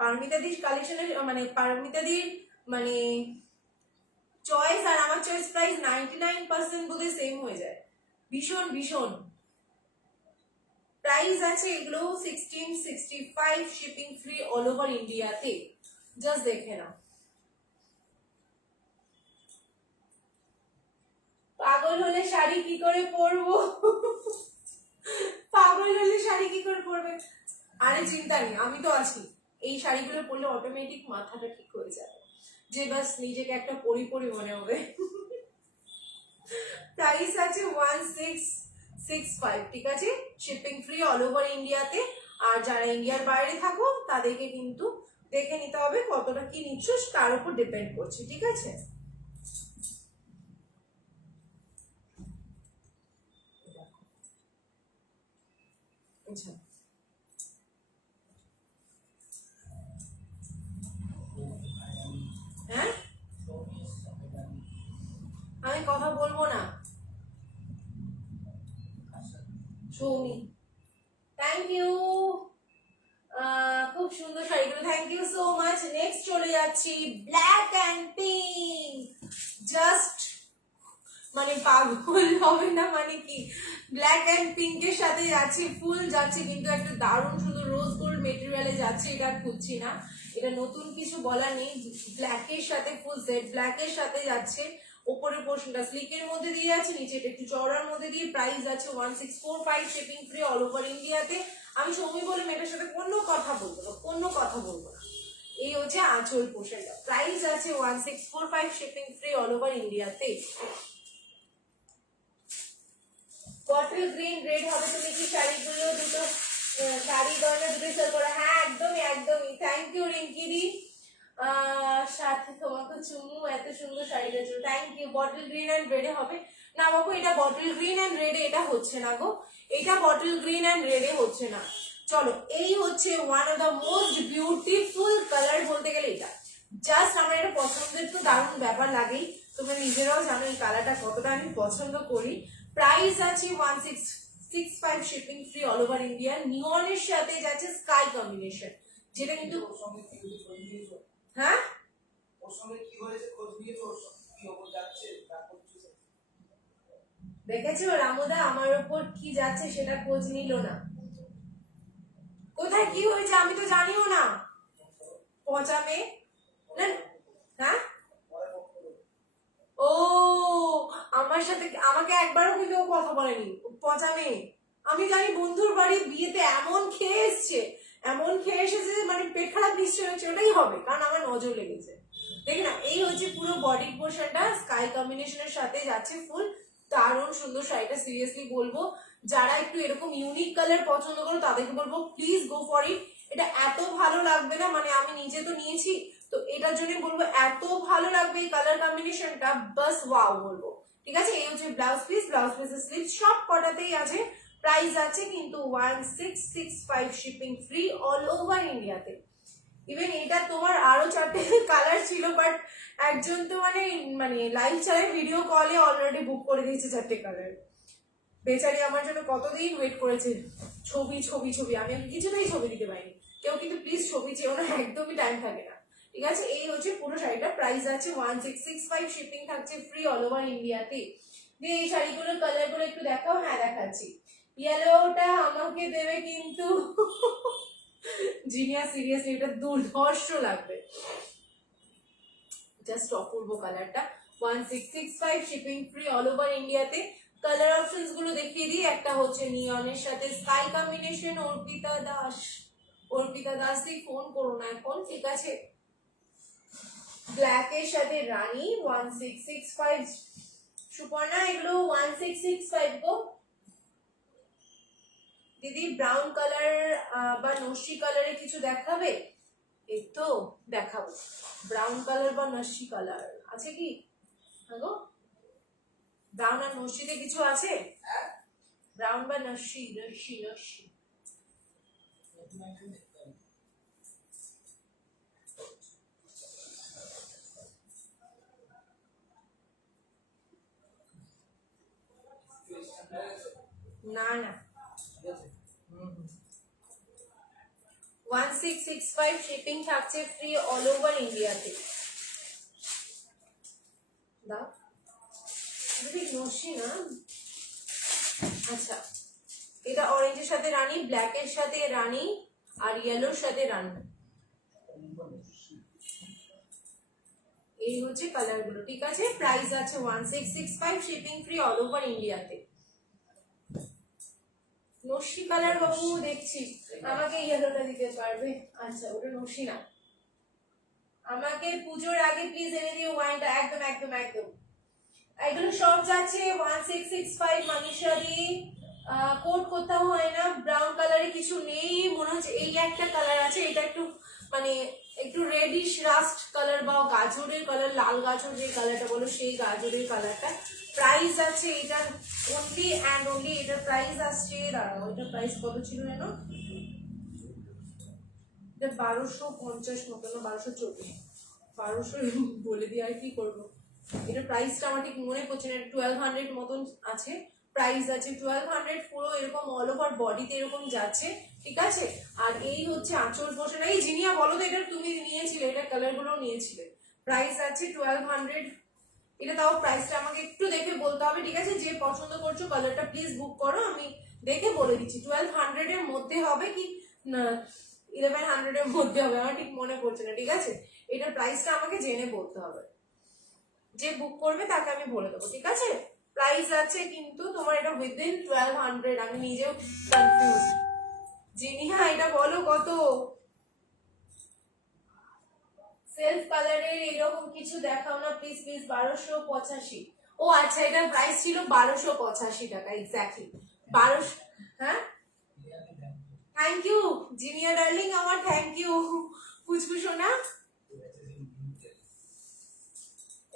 পারমিতাদির কালেকশনের মানে পারমিতাদির মানে চয়েস আর আমার চয়েস প্রাইস 99% বোধ হয় সেম হয়ে যায়, ভীষণ ভীষণ। প্রাইস আছে এগুলো 1665, শিপিং ফ্রি অল ওভার ইন্ডিয়াতে। জাস্ট দেখে নাও। পাগল হলে শাড়ি কি করে পরবো? পাগল হলে শাড়ি কি করে পরবে? আরে চিন্তা নেই, আমি তো আছি। এই শাড়িগুলো পরলে অটোমেটিক মাথাটা ঠিক হয়ে যাবে, যে বাস নিজেকে একটা পরি পরি মনে হবে। প্রাইস আছে 1665, ঠিক আছে, শিপিং ফ্রি অল ওভার ইন্ডিয়াতে। আর যারা ইন্ডিয়ার বাইরে থাকো তাদেরকে কিন্তু দেখে নিতে হবে কতটা কি নিচ্ছ, তার উপর ডিপেন্ড করছে, ঠিক আছে। আচ্ছা, হ্যাঁ আমি কথা বলবো না। সৌমি, থ্যাংক ইউ, খুব সুন্দর শাড়িগুলো, thank you so much. Next চলে যাচ্ছি ব্ল্যাক অ্যান্ড পিঙ্ক। জাস্ট মানে পাগল হবে না, মানে কি ব্ল্যাক অ্যান্ড পিঙ্কের সাথে যাচ্ছে, ফুল যাচ্ছে কিন্তু একটা দারুণ সুন্দর রোজ গোল্ড মেটেরিয়ালে যাচ্ছে। এটা খুঁজছি না, এটা নতুন কিছু বলা নেই। ব্ল্যাকের সাথে ফুল সেট ব্ল্যাকের সাথে যাচ্ছে, ওপরের পোর্শনটা স্লিকের মধ্যে দিয়ে যাচ্ছে, নিচে একটু চওড়ার মধ্যে দিয়ে। প্রাইস আছে 1645, শিপিং ফ্রি অল ওভার ইন্ডিয়াতে। আমি সৌমি বলে মেয়েটার সাথে কোনো কথা বলবো না, কোনো কথা বলবো না। এই হচ্ছে আঁচল পোর্শনটা। প্রাইস আছে 1645, শিপিং ফ্রি অল ওভার ইন্ডিয়াতে। বটল গ্রিন রেড হবে। তুমি কি শাড়িগুলো দুটো শাড়ি ধরনের দুটো সেল করো? হ্যাঁ একদমই একদমই, থ্যাংক ইউ রিঙ্কি দি। সাথে তোমাকে চুমু, এত সুন্দর শাড়িটা ছিল, thank you. Bottle green and রেডে হবে না বাবু, এটা বটল গ্রিন এন্ড রেডে এটা হচ্ছে না গো, এটা বটল গ্রিন এন্ড রেডে হচ্ছে না। চলো, এই হচ্ছে one of the most beautiful colour বলতে গেলে এটা। জাস্ট আমার এটা পছন্দের তো দারুণ ব্যাপার লাগেই, তোমরা নিজেরাও জানো এই কালারটা কতটা আমি পছন্দ করি। প্রাইস আছে 1665, shipping free all over India. নিয়নের সাথে যাচ্ছে স্কাই কম্বিনেশন, যেটা কিন্তু হ্যাঁ দেখেছো রামুদা আমার উপর কি যাচ্ছে সেটা খোঁজ নিল না। কোথায় কি হয়েছে আমি তো জানিও না। পচা মেয়ে না, হ্যাঁ ও আমার সাথে আমাকে একবারও কিন্তু ও কথা বলেনি, পচা মেয়ে। আমি জানি বন্ধুর বাড়ি বিয়েতে এমন খেয়ে এসছে, এমন খেয়ে এসেছে যে মানে পেট খারাপ নিশ্চয় হচ্ছে, ওটাই হবে, কারণ আমার নজর লেগেছে। দেখ না, এই হচ্ছে পুরো বডি পোর্শনটা স্কাই কম্বিনেশনের সাথে যাচ্ছে ফুল, দারুণ সুন্দর শাড়িটা। সিরিয়াসলি বলবো যারা একটু এরকম ইউনিক কালার পছন্দ করো তাদেরকে বলবো প্লিজ গো ফর ইট। এটা এত ভালো লাগবে না, মানে আমি নিজে তো নিয়েছি তো এটার জন্য বলবো এত ভালো লাগবে এই কালার কম্বিনেশনটা, বাস ওয়াও বলবো। ঠিক আছে, এই হচ্ছে ব্লাউজ পিস, ব্লাউজ পিসের স্লিভ সব কটাতেই আছে। প্রাইস আছে কিন্তু 1665, শিপিং ফ্রি অল ওভার ইন্ডিয়াতে। ইভেন এটা তোমার আরো 4টে কালার ছিল, বাট একজন তো মানে মানে লাইভ চালায় ভিডিও কলে অলরেডি বুক করে দিয়েছে 4টে কালার। বেচারি আমার জন্য কতদিন ওয়েট করেছে, ছবি ছবি ছবি, আমি কিছুতেই ছবি দিতে পারিনি। কেউ কিন্তু প্লিজ ছবি চেয়েও না, একদমই টাইম থাকে না। ঠিক আছে, এই হচ্ছে পুরো শাড়িটা। প্রাইস আছে 1665, শিপিং থাকছে ফ্রি অল ওভার ইন্ডিয়াতে। দিয়ে এই শাড়িগুলোর কালারগুলো একটু দেখাও। হ্যাঁ দেখাচ্ছি। ইয়েলোটা আমাকে দেবে কিন্তু জিনিয়া, সিরিয়াসলি এটা দুর্ধর্ষ লাগবে, জাস্ট অপূর্ব কালারটা। 1665, শিপিং ফ্রি অল ওভার ইন্ডিয়াতে। কালার অপশনস গুলো দেখিয়ে দিই। একটা হচ্ছে নিয়নের সাথে স্কাই কম্বিনেশন, অর্পিতা দাস। অর্পিতা দাস দি ফোন করো না এখন, ঠিক আছে। ব্ল্যাক এর সাথে রানী 1665, সুপর্ণা এগুলো 1665 গো। দিদি ব্রাউন কালার বা নস্যি কালারে কিছু দেখাবে? এই তো দেখাবো, ব্রাউন কালার বা নস্যি কালার আছে কি? হ্যালো, ব্রাউন আর নস্যিতে কিছু আছে? ব্রাউন বা নস্যি, নস্যি নস্যি না না 1665 শিপিং থাকছে ফ্রি অল ওভার ইন্ডিয়াতে। দাও ঠিক নসি না। আচ্ছা, এটা অরেঞ্জের সাথে রানী, ব্ল্যাকের সাথে রানী, আর ইয়েলোর সাথে রানী। এই হচ্ছে কালার গুলো, ঠিক আছে। প্রাইস আছে 1665, শিপিং ফ্রি অল ওভার ইন্ডিয়াতে। নসি কালার বাবু দেখছি, আমাকে ইয়েলোটা দিতে পারবে? আচ্ছা, ওটা নসি না, আমাকে পুজোর আগে প্লিজ এনে দিও ওয়াইনটা। একদম একদম একদম, এগুলো সব যাচ্ছে 1665। মানিশা দি কোট কোথাও হয় না, ব্রাউন কালারে কিছু নেই মনে হচ্ছে। এই একটা কালার আছে, এটা একটু মানে একটু রেডিশ রাস্ট কালার বা গাজরের কালার, লাল গাজর যে কালারটা বলো সেই গাজরের কালারটা। প্রাইস আছে এটার অনলি অ্যান্ড অনলি, এটার প্রাইস আসছে, দাঁড়াও এটার প্রাইস কত ছিল জানো? এটা 1250 মতো না 1240, 1200 বলে দিই আর কি করবো। এটা প্রাইসটা আমার ঠিক মনে পড়ছে না, 1200 মতন আছে প্রাইস আছে। 1200 পুরো এরকম অল ওভার বডিতে এরকম যাচ্ছে, ঠিক আছে। আর এই হচ্ছে আঁচল পোর্শন। এই জিনিয়া বলো তো, এটা তুমি নিয়েছিলে, এটা কালার গুলো নিয়েছিলে। প্রাইস আছে 1200। এটা তাও প্রাইসটা আমাকে একটু দেখে বলতে হবে, ঠিক আছে। যে পছন্দ করছো কালারটা প্লিজ বুক করো, আমি দেখে বলে দিচ্ছি। 1200 এর মধ্যে হবে কি না 1100 এর মধ্যে হবে, আমার ঠিক মনে পড়ছে না, ঠিক আছে। এটার প্রাইসটা আমাকে জেনে বলতে হবে, যে বুক করবে তাকে আমি বলে দেবো, ঠিক আছে। প্রাইস আছে কিন্তু তোমার এটা উইদিন 1200, আমি নিজেও কনফিউজ। জিনিয়া এটা বলো কত? সেলফ কালারের এরকম কিছু দেখাও না প্লিজ প্লিজ। 1285। ও আচ্ছা, এটার প্রাইস ছিল 1285 টাকা এক্স্যাক্টলি। 1200। হ্যাঁ, থ্যাংক ইউ জিনিয়া ডার্লিং, আমার থ্যাংক ইউ। পুচকু সোনা,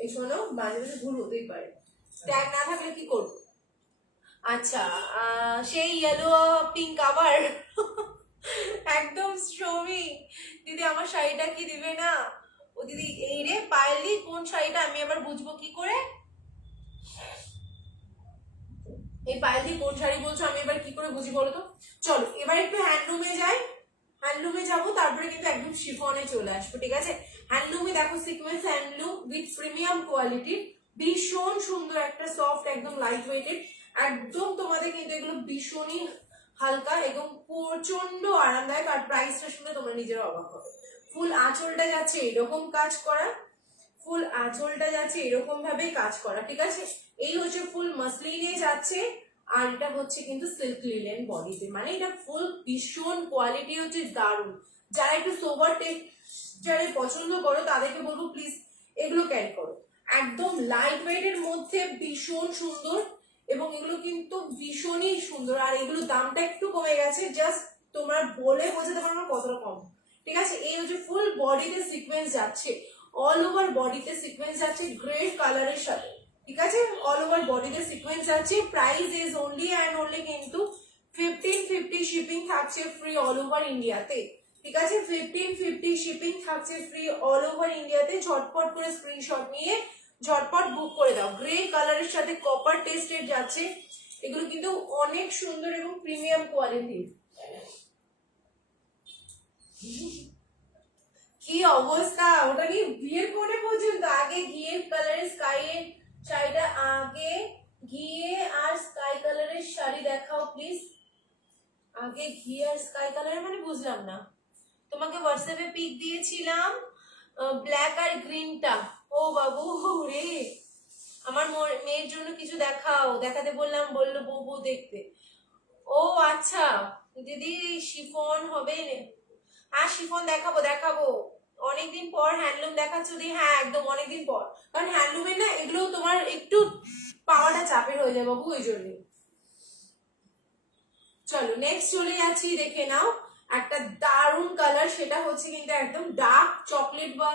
এই শোনো, মাঝে মাঝে ভুল হতেই পারে, ট্যাগ না থাকলে কি করবো? আচ্ছা, সেই ইয়েলো পিঙ্ক আবার একদম শ্রমি দিদি, আমার শাড়িটা কি দিবে না? ও দিদি, এই রে পায়েলি, কোন শাড়িটা আমি আবার বুঝবো কি করে? এই পায়েলি কোন শাড়ি বলছো, আমি এবার কি করে বুঝি বলো তো? চলো এবার একটু হ্যান্ডলুমে যাই, হ্যান্ডলুমে যাবো, তারপরে কিন্তু একদম শিফনে চলে আসবো, ঠিক আছে। হ্যান্ডলুমে দেখো, sequence handloom with premium quality, ভীষণ সুন্দর একটা সফট, একদম লাইট ওয়েটেড, একদম তোমাদের কিন্তু এগুলো ভীষণই হালকা এবং প্রচন্ড আরামদায়ক। আর প্রাইসটা শুনে তোমরা নিজেরা অবাক হবে। ফুল আঁচলটা যাচ্ছে এরকম কাজ করা, ফুল আঁচলটা যাচ্ছে এরকম ভাবেই কাজ করা, ঠিক আছে। এই হচ্ছে ফুল মাসলিনে যাচ্ছে, আর এটা হচ্ছে কিন্তু সিল্ক লিলেন বডিতে, মানে এটা ফুল ভীষণ কোয়ালিটি হচ্ছে দারুণ। যারা একটু সোবার টেক্সচারে পছন্দ করো তাদেরকে বলবো প্লিজ এগুলো ক্যারি করো। একদম লাইট ওয়েট এর মধ্যে ভীষণ সুন্দর, এবং এগুলো কিন্তু ভীষণই সুন্দর। আর এগুলো দামটা একটু কমে গেছে, জাস্ট তোমরা বলে বোঝাতে পারো না কতটা কম, ঠিক আছে। এই হচ্ছে ফুল বডিতে সিকোয়েন্স যাচ্ছে, অল ওভার বডিতে সিকোয়েন্স যাচ্ছে গ্রেড কালারের সাথে, ঠিক আছে। অল ওভার বডিতে সিকোয়েন্স যাচ্ছে। Price is only and only কিন্তু 1550, শিপিং থাকছে ফ্রি অল ওভার ইন্ডিয়াতে, ঠিক আছে। 1550 শিপিং থাকছে ফ্রি অল ওভার ইন্ডিয়াতে। ঝটপট করে স্ক্রিনশট নিয়ে ঝটপট বুক করে দাও। গ্রে কালারের সাথে কপার টেস্টেড যাচ্ছে, এগুলো কিন্তু অনেক সুন্দর এবং প্রিমিয়াম কোয়ালিটির। কি অবস্থা, ওটা কি বিয়ের পরে পর্যন্ত? আগে ঘিয়ের কালারের স্কাই এর শাড়িটা, আগে ঘিয়ে আর স্কাই কালারের শাড়ি দেখাও প্লিজ। আগে ঘিয়ে আর স্কাই কালারের মানে বুঝলাম না। তোমাকে হোয়াটসঅ্যাপে পিক দিয়েছিলাম ব্ল্যাক আর গ্রিনটা। ও বাবু রে, আমার মেয়ের জন্য কিছু দেখাও, দেখাতে বললাম, বললো বউ বউ দেখতে। ও আচ্ছা দিদি, শিফন হবে? হ্যাঁ শিফন দেখাবো দেখাবো, অনেকদিন পর হ্যান্ডলুম দেখাচ্ছ দি। হ্যাঁ একদম অনেকদিন পর, কারণ হ্যান্ডলুমে না এগুলো তোমার একটু পাওয়াটা চাপের হয়ে যায় বাবু, ওই জন্য। চলো নেক্সট চলে যাচ্ছি, দেখে নাও একটা দারুণ কালার, সেটা হচ্ছে কিন্তু একদম ডার্ক চকলেট বা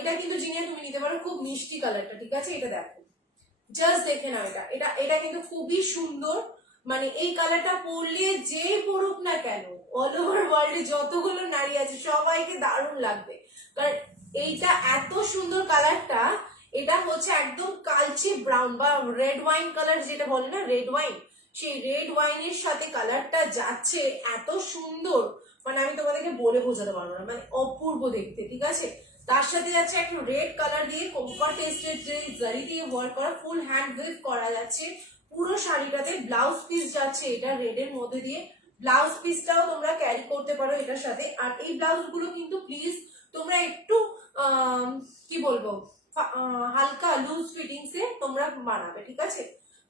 এটা কিন্তু জিনিয়া তুমি নিতে পারো, খুব মিষ্টি কালারটা, ঠিক আছে। এটা দেখো, জাস্ট দেখে নাও, এটা এটা এটা কিন্তু খুবই সুন্দর। মানে এই কালারটা পরলে যে পরুক না কেন, অল ওভার ওয়ার্ল্ডে যতগুলো নারী আছে সবাইকে দারুণ লাগবে। কারণ এইটা এত সুন্দর কালারটা, এটা হচ্ছে একদম কালচে ব্রাউন বা রেড ওয়াইন কালার যেটা বলে না, রেড ওয়াইন, সেই রেড ওয়াইনের সাথে কালারটা যাচ্ছে এত সুন্দর। মানে আমি তোমাদেরকে বলে বোঝাতে পারবো না, মানে অপূর্ব দেখতে, ঠিক আছে। তার সাথে যাচ্ছে একটা রেড কালার দিয়ে কপার টেস্টের যে জারি দিয়ে ওয়ার্ক করা, ফুল হ্যান্ড ওয়েভ করা যাচ্ছে পুরো শাড়িটাতে। ব্লাউজ পিস যাচ্ছে এটা রেড এর মধ্যে দিয়ে, ব্লাউজ পিসটাও তোমরা ক্যারি করতে পারো এটার সাথে। আর এই ব্লাউজ গুলো কিন্তু প্লিজ তোমরা একটু কি বলবো হালকা লুজ ফিটিংস এ তোমরা বানাবে, ঠিক আছে।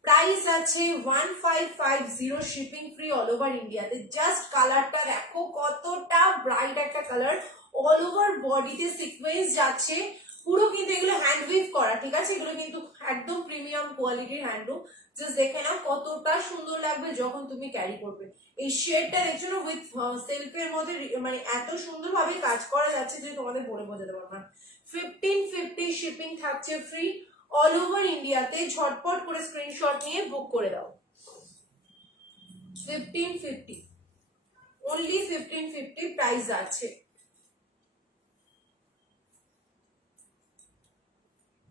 প্রাইস আছে 1550, শিপিং ফ্রি অল ওভার ইন্ডিয়াতে। জাস্ট কালারটা দেখো কতটা ব্রাইট একটা কালার, অল ওভার বডিতে সিকোয়েন্স যাচ্ছে পুরো, কিন্তু এগুলো হ্যান্ড উইভ করা, ঠিক আছে। এগুলো কিন্তু একদম প্রিমিয়াম কোয়ালিটির হ্যান্ডলুম। জাস্ট দেখে নাও কতটা সুন্দর লাগবে যখন তুমি ক্যারি করবে। এই শেডটা দেখছো না উইথ সিল্কের মধ্যে, মানে এত সুন্দর ভাবে কাজ করা যাচ্ছে যে তোমাদের বলে বোঝাতে পারবো না। 1550 শিপিং থাকছে ফ্রি অল ওভার ইন্ডিয়াতে। ঝটপট করে স্ক্রিনশট নিয়ে বুক করে দাও। 1550, অনলি 1550 প্রাইস আছে।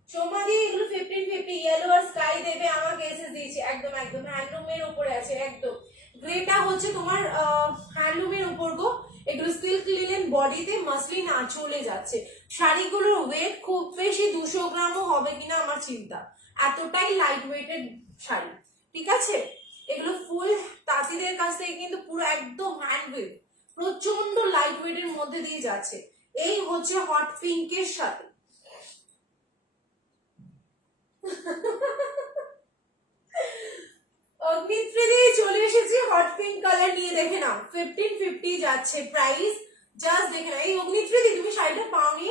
সোমাদি এগুলো 1550 ইয়েলো আর স্কাই দেবে আমাকে এসএস দিয়েছে, একদম একদম হ্যান্ডলুমের উপরে আছে একদম। গ্রেটা হচ্ছে তোমার হ্যান্ডলুমের উপর গো, এগুলো সিল্ক লিনেন বডিতে, মাসলিন আঁচলে যাচ্ছে। শাড়িগুলোর ওয়েট খুব বেশি 200 গ্রামও হবে কিনা আমার চিন্তা, এতটাই লাইট ওয়েটেড শাড়ি, ঠিক আছে। এগুলো ফুল তাঁতিদের কাছ থেকে কিন্তু পুরো একদম হ্যান্ড ওয়েভ, প্রচন্ড লাইট ওয়েটের মধ্যে দিয়ে যাচ্ছে। এই হচ্ছে হট পিঙ্কের সাথে অগ্নিত্রী চলে এসেছি হট পিঙ্ক কালার নিয়ে, দেখে নাও 1550 যাচ্ছে প্রাইস। জাস্ট দেখে নাও। এই অগ্নিত্রী তুমি শাড়িটা পাওনি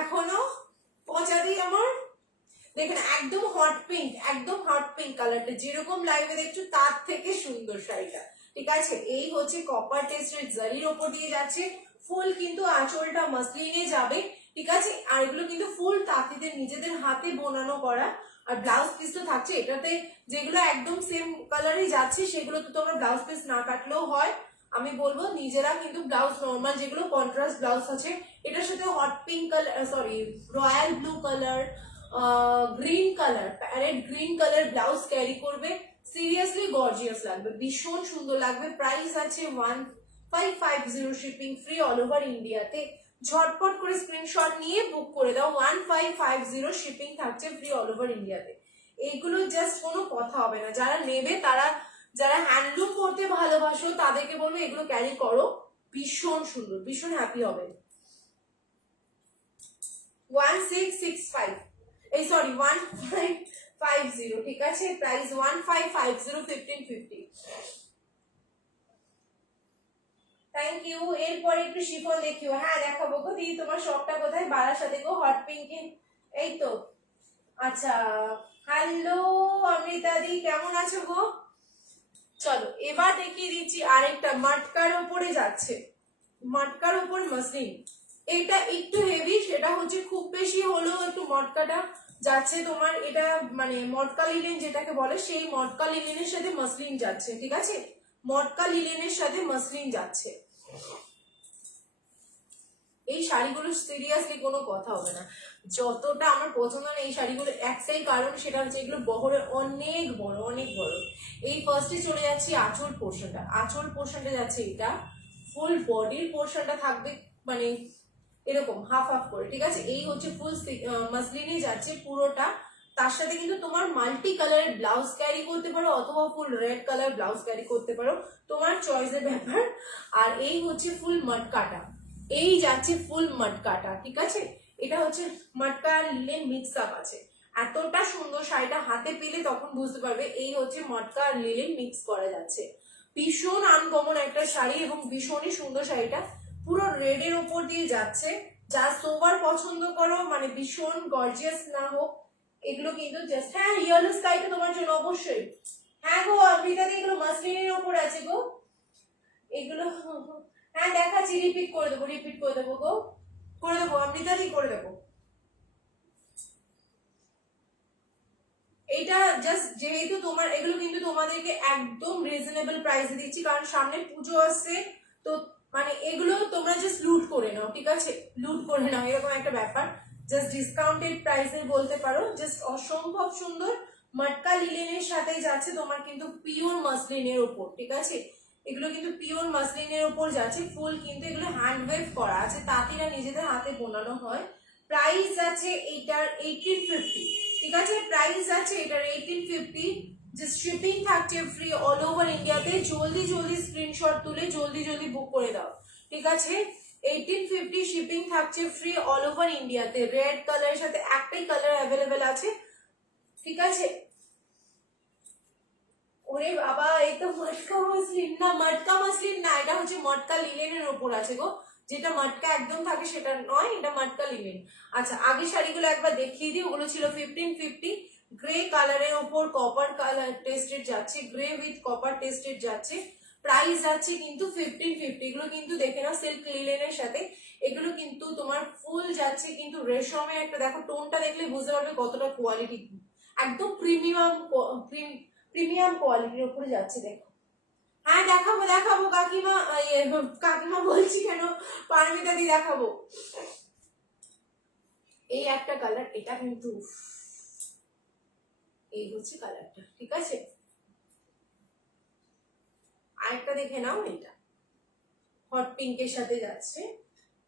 এখনো, পচা দিই আমার। দেখে না একদম হট পিঙ্ক, একদম হট পিঙ্ক কালারটা যেরকম লাইভে দেখছো তার থেকে সুন্দর শাড়িটা, ঠিক আছে। এই হচ্ছে কপার টেস্টের জারির ওপর দিয়ে যাচ্ছে, ফুল কিন্তু আঁচলটা মাসলিনে যাবে, ঠিক আছে। আর এগুলো কিন্তু ফুল তাঁতিদের নিজেদের হাতে বোনানো করা। আর ব্লাউজ পিস তো থাকছে এটাতে, যেগুলো একদম সেম কালারই যাচ্ছে সেগুলো তো তোমরা ব্লাউজ পিস না কাটলেও হয়। আমি বলবো নিজেরা কিন্তু ব্লাউজ নর্মাল যেগুলো কন্ট্রাস্ট ব্লাউজ আছে এটার সাথে hot pink colour, sorry royal blue colour, green colour, parrot green colour blouse carry করবে, সিরিয়াসলি গর্জিয়াস লাগবে, ভীষণ সুন্দর লাগবে। প্রাইস আছে 1550, শিপিং ফ্রি অল ওভার ইন্ডিয়াতে। ঝটপট করে স্ক্রিনশট নিয়ে বুক করে দাও। 1550 শিপিং থাকছে ফ্রি অল ওভার ইন্ডিয়াতে। এইগুলো জাস্ট কোনো কথা হবে না, যারা নেবে তারা, যারা হ্যান্ডলুম করতে ভালোবাসো তাদেরকে বলবো এগুলো ক্যারি করো, ভীষণ সুন্দর, ভীষণ হ্যাপি হবে। 1665, এই সরি 1550, ঠিক আছে। প্রাইস 1550, 1550। Thank you. এরপরে একটু শিফন দেখিও। হ্যাঁ দেখাবো গো দিদি, তোমার শপটা কোথায়? বারাসাতে গো, হট পিঙ্কে। এই তো, আচ্ছা। হ্যালো অমৃতা দি, কেমন আছো গো? চলো এবার দেখিয়ে দিচ্ছি আরেকটা মটকার উপরে যাচ্ছে, মটকার উপর মসলিন। এটা একটু হেভি, সেটা হচ্ছে খুব বেশি হলেও একটু মটকাটা যাচ্ছে তোমার, এটা মানে মটকা লিলেন যেটাকে বলে, সেই মটকা লিলেনের সাথে মসলিন যাচ্ছে, ঠিক আছে। মটকা লিলেনের সাথে মসলিন যাচ্ছে। এই শাড়িগুলো সিরিয়াসলি কোনো কথা হবে না, যতটা আমার পছন্দ না এই শাড়িগুলো, একটাই কারণ, সেটা হচ্ছে এগুলো বহরে অনেক বড়, অনেক বড়। এই ফার্স্টে চলে যাচ্ছি আঁচল পোর্শনটা, আঁচল পোর্শনটা যাচ্ছে এটা, ফুল বডির পোর্শনটা থাকবে মানে এরকম হাফ হাফ করে, ঠিক আছে। এই হচ্ছে ফুল মাসলিনে যাচ্ছে পুরোটা। তার সাথে কিন্তু তোমার মাল্টি কালারের ব্লাউজ ক্যারি করতে পারো, অথবা ফুল রেড কালার ব্লাউজ ক্যারি করতে পারো, তোমার চয়েসের ব্যাপার। আর এই হচ্ছে ফুল মটকাটা, এই যাচ্ছে ফুল মটকাটা, ঠিক আছে। এটা হচ্ছে মটকা লিলেন মিক্স আপ আছে। এতটা সুন্দর শাড়িটা হাতে পেলে তখন বুঝতে পারবে এই হচ্ছে মটকা লিলেন মিক্স করা যাচ্ছে। ভীষণ আনকমন একটা শাড়ি এবং ভীষণই সুন্দর শাড়িটা, পুরো রেড এর উপর দিয়ে যাচ্ছে। যা সোবার পছন্দ করো, মানে ভীষণ গর্জিয়াস না হোক এগুলো কিন্তু জাস্ট, হ্যাঁ ইয়েলো স্কাইটা তোমার জন্য অবশ্যই। হ্যাঁ গো অমৃতা দি, এগুলো মাসলিনের উপর আছে গো এগুলো। হ্যাঁ দেখাচ্ছি, রিপিট করে দেবো, রিপিট করে দেবো গো, করে দেবো অমৃতা দি, করে দেবো। এটা জাস্ট যেহেতু তোমার এগুলো কিন্তু তোমাদেরকে একদম রিজনেবল প্রাইসে দিচ্ছি, কারণ সামনে পুজো আসছে, তো মানে এগুলো তোমরা জাস্ট লুট করে নাও, ঠিক আছে, লুট করে নাও এরকম একটা ব্যাপার। জাস্ট ডিসকাউন্টেড প্রাইসে বলতে পারো, জাস্ট অসম্ভব সুন্দর। মটকা লিলেনের সাথে যাচ্ছে তোমার কিন্তু পিওর মাসলিনের উপর, ঠিক আছে। এগুলো কিন্তু পিওর মাসলিনের উপর যাচ্ছে, ফুল কিন্তু এগুলো হ্যান্ড ওয়েভ করা আছে, তাঁতিরা নিজেদের হাতে বোনানো হয়। প্রাইস আছে এটার 1850, ঠিক আছে, প্রাইস আছে এটার 1850। যে শিপিং থাকছে ফ্রি অল ওভার ইন্ডিয়াতে। জলদি জলদি স্ক্রিনশট তুলে জলদি জলদি বুক করে দাও, ঠিক আছে। 1850 শিপিং থাকছে ফ্রি অল ওভার ইন্ডিয়াতে। রেড কালারের সাথে একটাই কালার অ্যাভেলেবেল আছে, ঠিক আছে। ওরে বাবা, এই তো মটকা মসলিন না, মটকা মসলিন না, এটা হচ্ছে মটকা লিনেনের ওপর আছে গো। যেটা মটকা একদম থাকে সেটা নয়, এটা মটকা লিনেন। আচ্ছা, আগে শাড়িগুলো একবার দেখিয়ে দিই। ওগুলো ছিল 1550। গ্রে কালারের ওপর কপার কালার টেস্টেড যাচ্ছে, গ্রে উইথ কপার টেস্টেড যাচ্ছে। প্রাইস যাচ্ছে কিন্তু 1550। এগুলো কিন্তু দেখে নাও সিল্ক লিনেনের সাথে। এগুলো কিন্তু তোমার ফুল যাচ্ছে কিন্তু রেশমের একটা, দেখো টোনটা দেখলে বুঝতে পারবে কতটা কোয়ালিটি, একদম প্রিমিয়াম কোয়ালিটির উপরে যাচ্ছে। দেখো, হ্যাঁ দেখাবো দেখাবো কাকিমা, কাকিমা বলছি কেন, পারমিতা দি দেখাবো। এই একটা কালার, এটা কিন্তু এই হচ্ছে কালারটা, ঠিক আছে। আরেকটা দেখে নাও, এটা হট পিঙ্কের সাথে যাচ্ছে।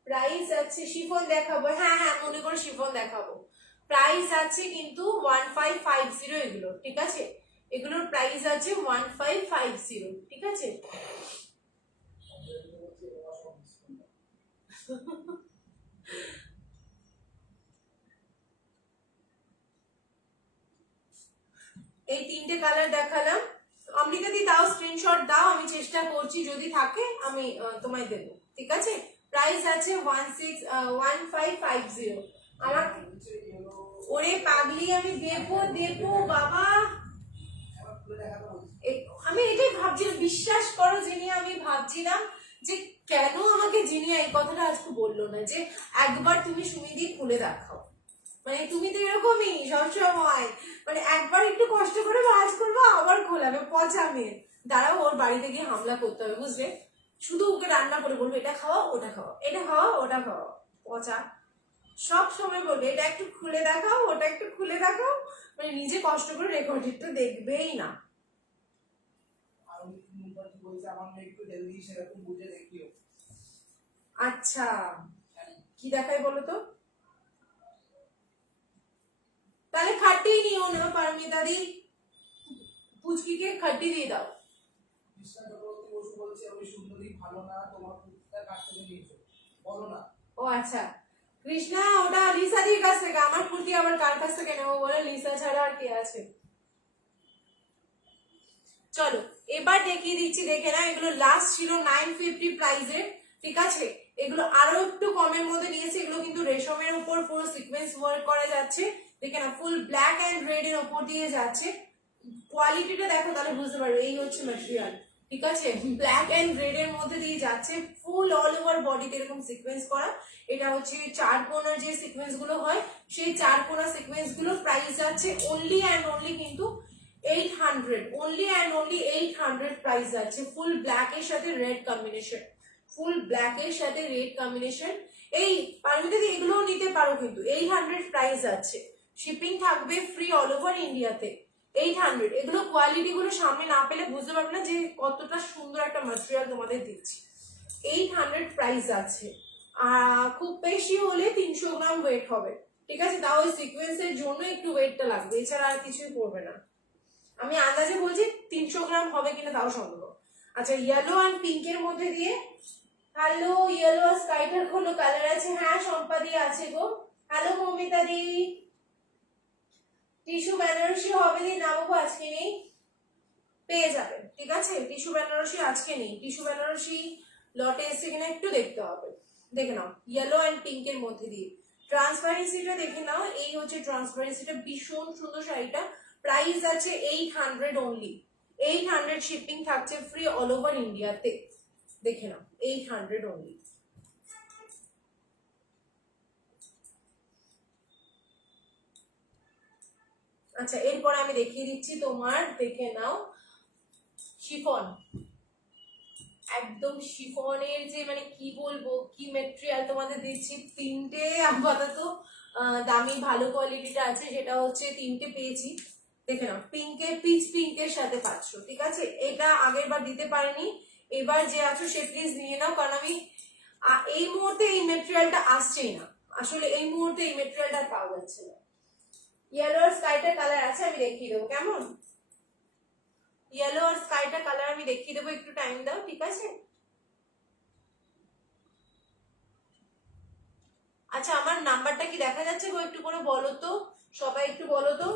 প্রাইস আছে, শিফন দেখাবো, হ্যাঁ হ্যাঁ মনে করে শিফন দেখাবো। প্রাইস আছে কিন্তু 1550 এগুলো, ঠিক আছে। এগুলোর প্রাইস আছে 1550, ঠিক আছে। এই তিনটে কালার দেখালাম। অমৃতা দি দাও, স্ক্রিনশট দাও, আমি চেষ্টা করছি, যদি থাকে আমি তোমায় দেবো, ঠিক আছে। প্রাইস আছে 1550। আমার ওরে পাগলি, আমি দেবো দেবো বাবা, আমি এটাই ভাবছিলাম, বিশ্বাস করো যিনি, আমি ভাবছিলাম যে কেন আমাকে যিনি এই কথাটা আজকে বললো না, যে একবার তুমি সুমিদি খুলে দেখাও। মানে তুমি তো এরকমই সবসময়, মানে একবার একটু কষ্ট করে ভাজ করবো আবার খোলাবে, পচা মেয়ে। দাঁড়াও, ওর বাড়িতে গিয়ে হামলা করতে হবে, বুঝলে। শুধু ওকে রান্না করে বলবো এটা খাওয়া ওটা খাওয়া, এটা খাওয়া ওটা খাওয়া, পচা। সব সময় বলবে এটা একটু খুলে দেখাও ওটা একটু খুলে দেখাও, মানে নিজে কষ্ট করে রেকর্ডিংটা দেখবেই না। আচ্ছা, কি দেখায় বলো তো? তাহলে খাটি নিও না পারমিতা দি, পুচকিকে খাটি দিয়ে দাও। ও আচ্ছা, কৃষ্ণা ওটা লিসা দির কাছ থেকে, আমার কুর্তি আবার কার কাছ থেকে নেবো বলে, লিসা ছাড়া আর কে আছে। চলো এবার দেখিয়ে দিচ্ছি, দেখে না। এগুলো লাস্ট ছিল 950 প্রাইসের, ঠিক আছে। এগুলো আরো একটু কমের মধ্যে নিয়েছে। এগুলো কিন্তু রেশমের উপর পুরো সিকোয়েন্স ওয়ার্ক করা যাচ্ছে, দেখে না, ফুল ব্ল্যাক এন্ড রেড এর উপর দিয়ে যাচ্ছে। কোয়ালিটিটা দেখো তাহলে বুঝতে পারবে, এই হচ্ছে ম্যাটেরিয়াল, ঠিক আছে। ব্ল্যাক এন্ড রেড এর মধ্যে দিয়ে যাচ্ছে, ফুল অল ওভার বডিতে এরকম সিকোয়েন্স করা। এটা হচ্ছে চার কোণার যে সিকোয়েন্স গুলো হয়, সেই চার কোণা সিকোয়েন্স গুলো। প্রাইস যাচ্ছে অনলি অ্যান্ড অনলি কিন্তু 800, অনলি অ্যান্ড অনলি 800 প্রাইস যাচ্ছে। ফুল ব্ল্যাক এর সাথে রেড কম্বিনেশন, ফুল ব্ল্যাক এর সাথে রেড কম্বিনেশন। এই পারমিতা দি এগুলোও নিতে পারো কিন্তু 800 প্রাইস আছে। শিপিং থাকবে ফ্রি অল ওভার ইন্ডিয়াতে। 800, এগুলো কোয়ালিটি গুলো সামনে না পেলে বুঝতে পারবে না যে কতটা সুন্দর একটা ম্যাটেরিয়াল তোমাদের দিচ্ছি। 800 প্রাইস আছে। খুব বেশি হলে 300 গ্রাম ওয়েট হবে, ঠিক আছে। তাও ওই সিকোয়েন্সের জন্য একটু ওয়েটটা লাগবে, এছাড়া আর কিছুই পড়বে না। আমি আন্দাজে বলছি 300 গ্রাম হবে কিনা তাও সন্দেহ। আচ্ছা, ইয়েলো আর পিঙ্কের মধ্যে দিয়ে, হ্যালো ইয়েলো আর স্কাইটার কোনো কালার আছে? হ্যাঁ শম্পা দি আছে গো। হ্যালো মমিতা দি। টিস্যু বেনারসি হবে দি না বাবু, আজকে নেই, পেয়ে যাবেন, ঠিক আছে। টিস্যু বেনারসি আজকে নেই, টিস্যু বেনারসি লটে এসে কিনা একটু দেখতে হবে। দেখে নাও ইয়েলো এন্ড পিঙ্কের মধ্যে দিয়ে ট্রান্সপারেন্সিটা দেখে নাও। এই হচ্ছে ট্রান্সপারেন্সিটা, ভীষণ সুন্দর শাড়িটা। প্রাইস আছে 800 অনলি, 800 শিপিং থাকছে ফ্রি অল ওভার ইন্ডিয়াতে। দেখে নাও 800 অনলি। আচ্ছা, এরপর আমি দেখিয়ে দিচ্ছি তোমার, দেখে নাও শিফন। একদম শিফনের যে মানে কি বলবো, কি মেটেরিয়াল তোমাদের দিচ্ছি। তিনটে আপাতত দামি ভালো কোয়ালিটিটা আছে, সেটা হচ্ছে তিনটে পেয়েছি। দেখে নাও, পিঙ্কের পিচ পিঙ্কের সাথে পাচ্ছ, ঠিক আছে। এটা আগের বার দিতে পারিনি, এবার যে আছো সে প্লিজ নিয়ে নাও, কারণ আমি এই মুহূর্তে এই মেটেরিয়ালটা আসছেই না, আসলে এই মুহূর্তে এই মেটেরিয়ালটা পাওয়া যাচ্ছে না। ইয়েলো আর স্কাইটা কালার আছে, আমি দেখিয়ে দেবো কেমন। ইয়েলো আর স্কাইটা কালার আমি দেখিয়ে দেবো, একটু টাইম দাও, ঠিক আছে? আচ্ছা আমার নাম্বারটা কি দেখা যাচ্ছে গো, একটু করে বলো তো, সবাই একটু বলো তো।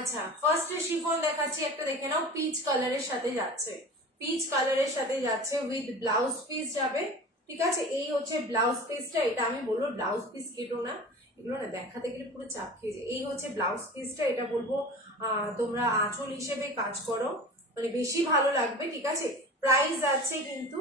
আচ্ছা ফার্স্টে শিফন দেখাচ্ছি, একটা দেখে নাও, পিচ কালারের সাথে যাচ্ছে, পিচ কালারের সাথে যাচ্ছে, উইথ ব্লাউজ পিস যাবে, ঠিক আছে? এই হচ্ছে ব্লাউজ পিসটা, এটা আমি বলবো ব্লাউজ পিস কেটো না, এগুলো না দেখাতে গেলে পুরো চাপ খেয়ে যায়। এই হচ্ছে ব্লাউজ পিসটা, এটা বলবো তোমরা আঁচল হিসেবে কাজ করো, মানে বেশি ভালো লাগবে, ঠিক আছে? প্রাইস আছে কিন্তু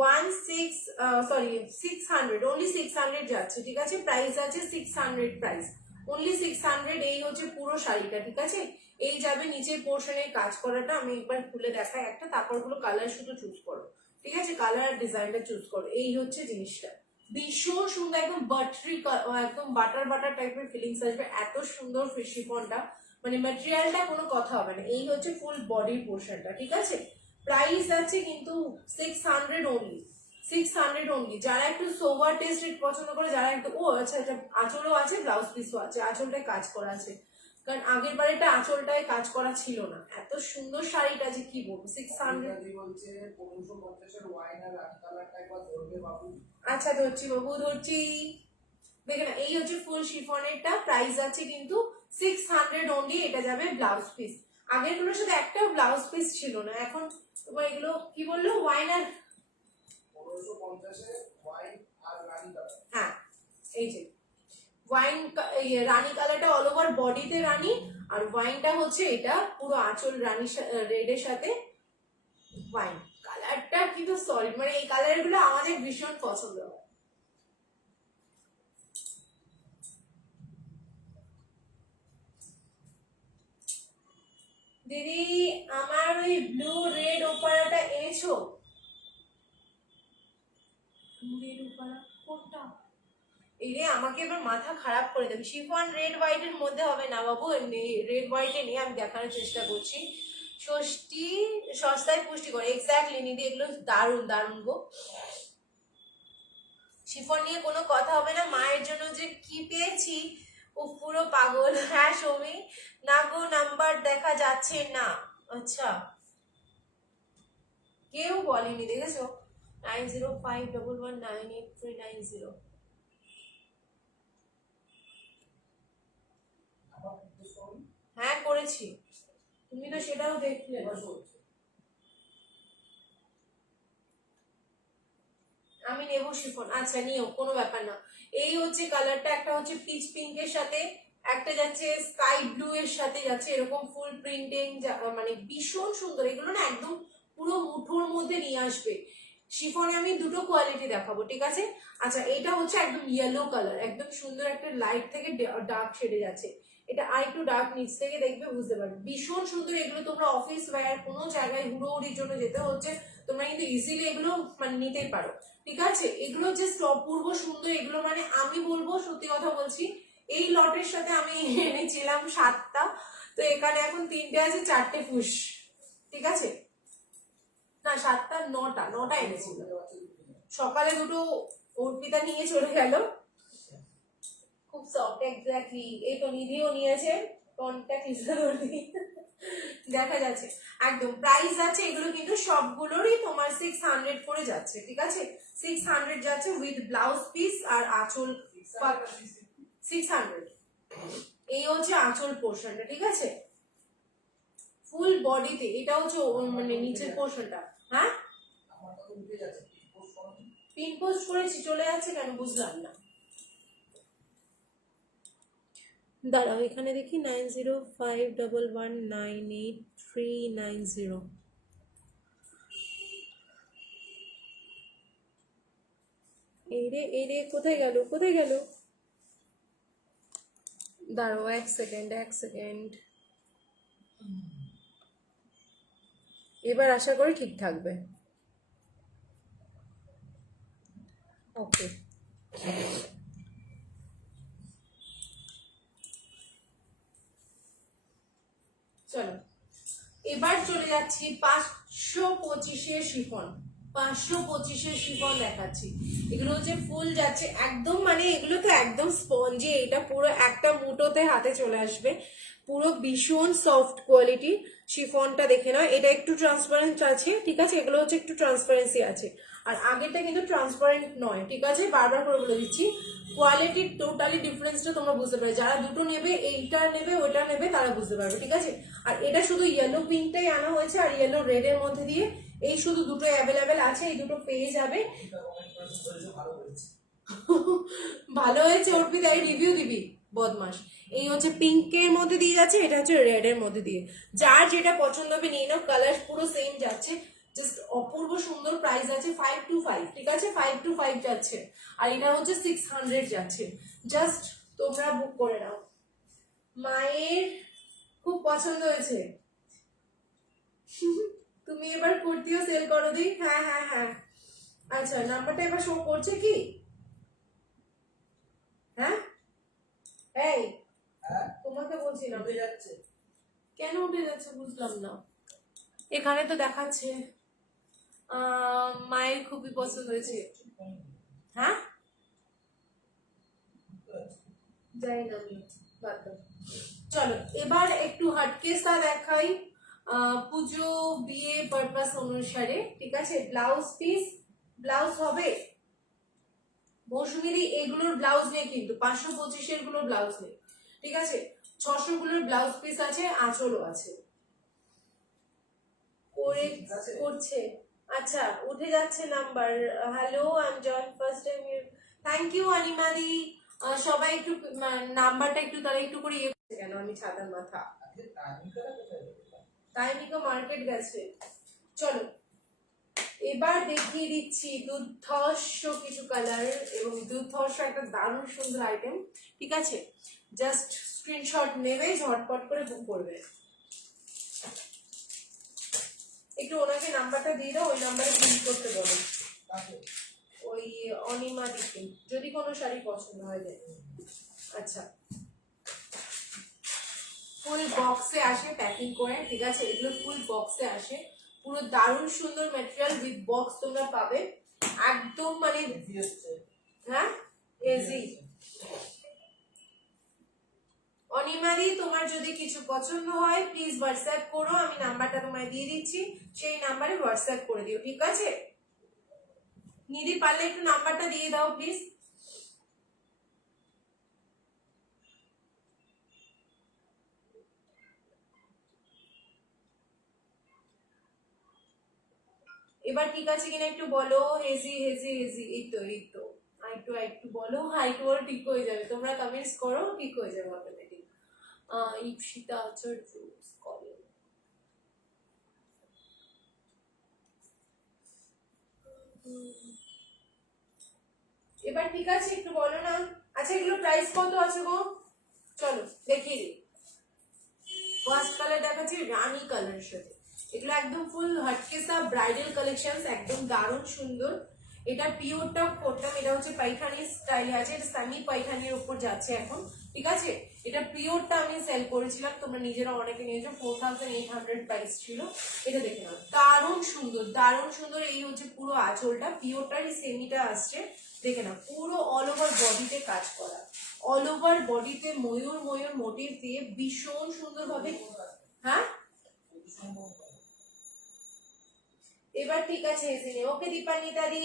600, অনলি 600 যাচ্ছে, ঠিক আছে? প্রাইস আছে 600, প্রাইস অনলি 600। এই হচ্ছে পুরো শাড়িটা, ঠিক আছে? এই যাবে নিচের পোর্শনের কাজ করাটা, আমি একবার খুলে দেখাই একটা, তারপর গুলো কালার শুধু চুজ করো, ঠিক আছে? কালার আর ডিজাইনটা চুজ করো। এই হচ্ছে জিনিসটা, ভীষণ সুন্দর, একদম বাটারি, একদম বাটার বাটার টাইপের ফিলিংস আসবে, এত সুন্দর শিফনটা, মানে ম্যাটেরিয়ালটা কোনো কথা হবে না। এই হচ্ছে ফুল বডির পোর্শনটা, ঠিক আছে? প্রাইস আছে কিন্তু 600 অনলি, 600 অনলি। যারা একটু সোভার টেস্টেড পছন্দ করে, যারা একটু আচ্ছা এটা আঁচলও আছে, ব্লাউজ পিসও আছে, আঁচলটায় কাজ করা আছে, কারণ আগের বারেটা আঁচলটায় কাজ করা ছিল না। এত সুন্দর শাড়িটা যে কি বলবো, 600 বলছে 1550 ওয়াইন আর রানী কালারটা একবার ধরবে বাবু। আচ্ছা ধরছি বাবু, ধরছি। দেখে না, এই হচ্ছে ফুল শিফনেরটা, প্রাইস আছে কিন্তু 600 অনলি। এটা যাবে ব্লাউজ পিস, আগের গুলোর সাথে একটাও ব্লাউজ পিস ছিল না, এখন তোমার এগুলো কি বললো, ওয়াইন আর 1550 ওয়াইন আর রানী কালার। হ্যাঁ এই যে ওয়াইন, রানী কালারটা অল ওভার বডিতে রানী, আর ওয়াইনটা হচ্ছে এটা পুরো আঁচল রানী রেডের সাথে ওয়াইন কালারটা কিন্তু সলিড, মানে এই কালার গুলো আমাদের ভীষণ পছন্দ হয়। দিদি আমার ওই ব্লু রেড ওপারাটা এনেছো? ব্লু রেড ওপারা কোনটা? এই রে আমাকে এবার মাথা খারাপ করে দেবে, শিফন রেড হোয়াইট এর মধ্যে হবে না বাবু, রেড হোয়াইটে নিয়ে আমি দেখানোর চেষ্টা করছি। ষষ্ঠী সস্তায় পুষ্টিকর, এক্স্যাক্টলি নিদি, এগুলো দারুণ দারুণ গো। শিফন নিয়ে কোনো কথা হবে না, মায়ের জন্য যে কি পেয়েছি ও পুরো পাগল। হ্যাঁ সৌমি, না গো নাম্বার দেখা যাচ্ছে না। আচ্ছা কেউ বলেনি, দেখেছো? 9051198390। হ্যাঁ করেছি, তুমি তো সেটাও দেখলে। আমি নেবো শিফন, আচ্ছা নিও, কোনো ব্যাপার না। এই হচ্ছে কালারটা, একটা হচ্ছে পিচ পিঙ্কের সাথে, একটা যাচ্ছে স্কাই ব্লু এর সাথে যাচ্ছে, এরকম ফুল প্রিন্টিং, মানে ভীষণ সুন্দর, এগুলো না একদম পুরো মুঠোর মধ্যে নিয়ে আসবে। শিফনে আমি দুটো কোয়ালিটি দেখাবো, ঠিক আছে? আচ্ছা এটা হচ্ছে একদম ইয়েলো কালার, একদম সুন্দর একটা লাইট থেকে ডার্ক শেডে যাচ্ছে, এটা আর একটু ডার্ক নিচ থেকে দেখবে বুঝতে পারবে, ভীষণ সুন্দর। এগুলো তোমরা অফিস ওয়্যার, কোনো জায়গায় হুড়োহুড়ির জন্য যেতে হচ্ছে, তোমরা কিন্তু ইজিলি এগুলো মানে নিতেই পারো, ঠিক আছে? এগুলো যে অপূর্ব সুন্দর, এগুলো মানে আমি বলবো সত্যি কথা বলছি, এই লটের সাথে আমি এনেছিলাম 7টা, তো এখানে এখন 3টে আছে, 4টে পুশ, ঠিক আছে? না 7টা, 9টা এনেছিল, সকালে দুটো অর্পিতা নিয়ে চলে গেল, খুব সফট, এক্স্যাক্টলি। এই তো নিধিও নিয়েছে, কন্ট্যাক্ট দেখা যাচ্ছে একদম। প্রাইস আছে এগুলো কিন্তু সবগুলোরই তোমার 600 করে যাচ্ছে, ঠিক আছে? 600 যাচ্ছে উইথ ব্লাউজ পিস আর আঁচল 600। এই হচ্ছে আঁচল পোর্শনটা, ঠিক আছে? ফুল বডিতে, এটা হচ্ছে মানে নিচের পোর্শনটা। হ্যাঁ পিন পোস্ট করেছি, চলে যাচ্ছে কেন বুঝলাম না। দাঁড়াও এখানে দেখি, 9051198390। এই রে কোথায় গেল, কোথায় গেল? দাঁড়াও এক সেকেন্ড, এবার আশা করি ঠিক থাকবে। ওকে, চলো এবার চলে যাচ্ছি 525-এর শিফন। 525-এর শিফন দেখাচ্ছি। এগুলো হচ্ছে ফুল যাচ্ছে একদম, মানে এগুলো তো একদম স্পঞ্জি, এটা পুরো একটা মুঠোতে হাতে চলে আসবে, পুরো ভীষণ সফট কোয়ালিটি। শিফনটা দেখে নাও, এটা একটু ট্রান্সপারেন্ট আছে, ঠিক আছে, এগুলো হচ্ছে একটু ট্রান্সপারেন্সি আছে, আর আগেরটা কিন্তু ট্রান্সপারেন্ট নয়, ঠিক আছে, বারবার করে বলে দিচ্ছি। কোয়ালিটির টোটালি ডিফারেন্সটা তোমরা বুঝতে পারবে, যারা দুটো নেবে, এইটা নেবে ওইটা নেবে, তারা বুঝতে পারবে, ঠিক আছে। আর এটা শুধু ইয়েলো পিঙ্কটাই আনা হয়েছে, আর ইয়েলো রেড এর মধ্যে দিয়ে, এই শুধু দুটো অ্যাভেলেবেল আছে, এই দুটো পেয়ে যাবে। ভালো হয়েছে অর্পিতা, এই রিভিউ দিবি বদমাস। এই হচ্ছে পিঙ্কের মধ্যে দিয়ে যাচ্ছে, এটা হচ্ছে রেড এর মধ্যে দিয়ে, যার যেটা পছন্দ হবে নিয়ে নাও, কালার পুরো সেম যাচ্ছে, জাস্ট অপূর্ব সুন্দর। প্রাইস আছে 525, ঠিক আছে, 525 যাচ্ছে, আর এটা হচ্ছে 600 যাচ্ছে। জাস্ট তোমরা বুক করে নাও। মায়ের খুব পছন্দ হয়েছে। তুমি এবার কুর্তিও সেল করো দি। হ্যাঁ হ্যাঁ হ্যাঁ, আচ্ছা নাম্বারটা এবার শো করছে কি? হ্যাঁ এই তোমাকে বলছি না, উঠে যাচ্ছে কেন? উঠে যাচ্ছে বুঝলাম না, এখানে তো দেখাচ্ছে মায়ের খুবই পছন্দ হয়েছে। হ্যাঁ যাই না আমি, বাদ দাও। চলো এবার একটু হটকেসা দেখাই, পুজো বিয়ে পারপাস অনুসারে, ঠিক আছে। ব্লাউজ পিস, ব্লাউজ হবে মৌসুমীদি, এগুলোর ব্লাউজ নেই কিন্তু, 525-এর গুলো ব্লাউজ নেই, ঠিক আছে। 600 গুলোর ব্লাউজ পিস আছে, আঁচলও আছে। করে করছে, আচ্ছা উঠে যাচ্ছে number. Hello, I am join first time. Thank you অনিমাদি। সবাই একটু নাম্বারটা একটু তারা একটু করে ইয়ে করছে কেন, আমি ছাতার মাথা, তাইনিকা মার্কেট গেছে। চলো এবার দেখিয়ে দিচ্ছি দুর্ধর্ষ কিছু কালার, এবং দুর্ধর্ষ একটা দারুণ সুন্দর আইটেম, ঠিক আছে। জাস্ট স্ক্রিনশট নেবে, ঝটপট করে বুক করবে। একটু ওনাকে নাম্বারটা দিয়ে দাও, ওই নাম্বারে ফোন করতে বলো, ওই অনিমা দিকে, যদি কোনো শাড়ি পছন্দ হয় যায়। আচ্ছা ফুল বক্সে আসে প্যাকিং করে, ঠিক আছে, এগুলো ফুল বক্সে আসে, পুরো দারুণ সুন্দর ম্যাটেরিয়াল উইথ বক্স তোমরা পাবে, একদম মানে হ্যাঁ এজি। অনিমাদি তোমার যদি কিছু পছন্দ হয় প্লিজ হোয়াটসঅ্যাপ করো, আমি নাম্বারটা তোমায় দিয়ে দিচ্ছি, সেই নাম্বারে হোয়াটসঅ্যাপ করে দিও, ঠিক আছে। নিধি পারলে একটু নাম্বারটা দিয়ে দাও প্লিজ। এবার ঠিক আছে কিনা একটু বলো। হেজি হেজি হেজি, এই তো এই তো, একটু বলো, একটু বলো, ঠিক হয়ে যাবে, তোমরা কমেন্টস করো, ঠিক হয়ে যাবে অটোমেটিক। ইপসিতা আচার্য কলেজ, এবার ঠিক আছে একটু বলো না। আচ্ছা এগুলো প্রাইস কত আছে গো? চলো দেখিয়ে দিই। ফার্স্ট কালার দেখাচ্ছি রানী কালারের সাথে, এগুলো একদম ফুল হটকেসা ব্রাইডাল কালেকশনস, একদম দারুণ সুন্দর। এটা পিওরটা করতাম, এটা হচ্ছে পাইখানি স্টাইলে আছে, এটা সেমি পাইখানির উপর যাচ্ছে এখন, ঠিক আছে। এটা পিওরটা আমি সেল করেছিলাম, তোমরা নিজেরা অনেকে নিয়েছো, 4800 প্রাইস ছিল। এটা দেখে নাও, দারুণ সুন্দর দারুণ সুন্দর। এই হচ্ছে পুরো আঁচলটা, পিওরটারই সেমিটা আসছে, দেখে নাও, পুরো অল ওভার বডিতে কাজ করা, অল ওভার বডিতে ময়ূর ময়ূর মোটিভ দিয়ে ভীষণ সুন্দর ভাবে। হ্যাঁ এবার ঠিক আছে এসে ওকে দীপান্বিতা দি,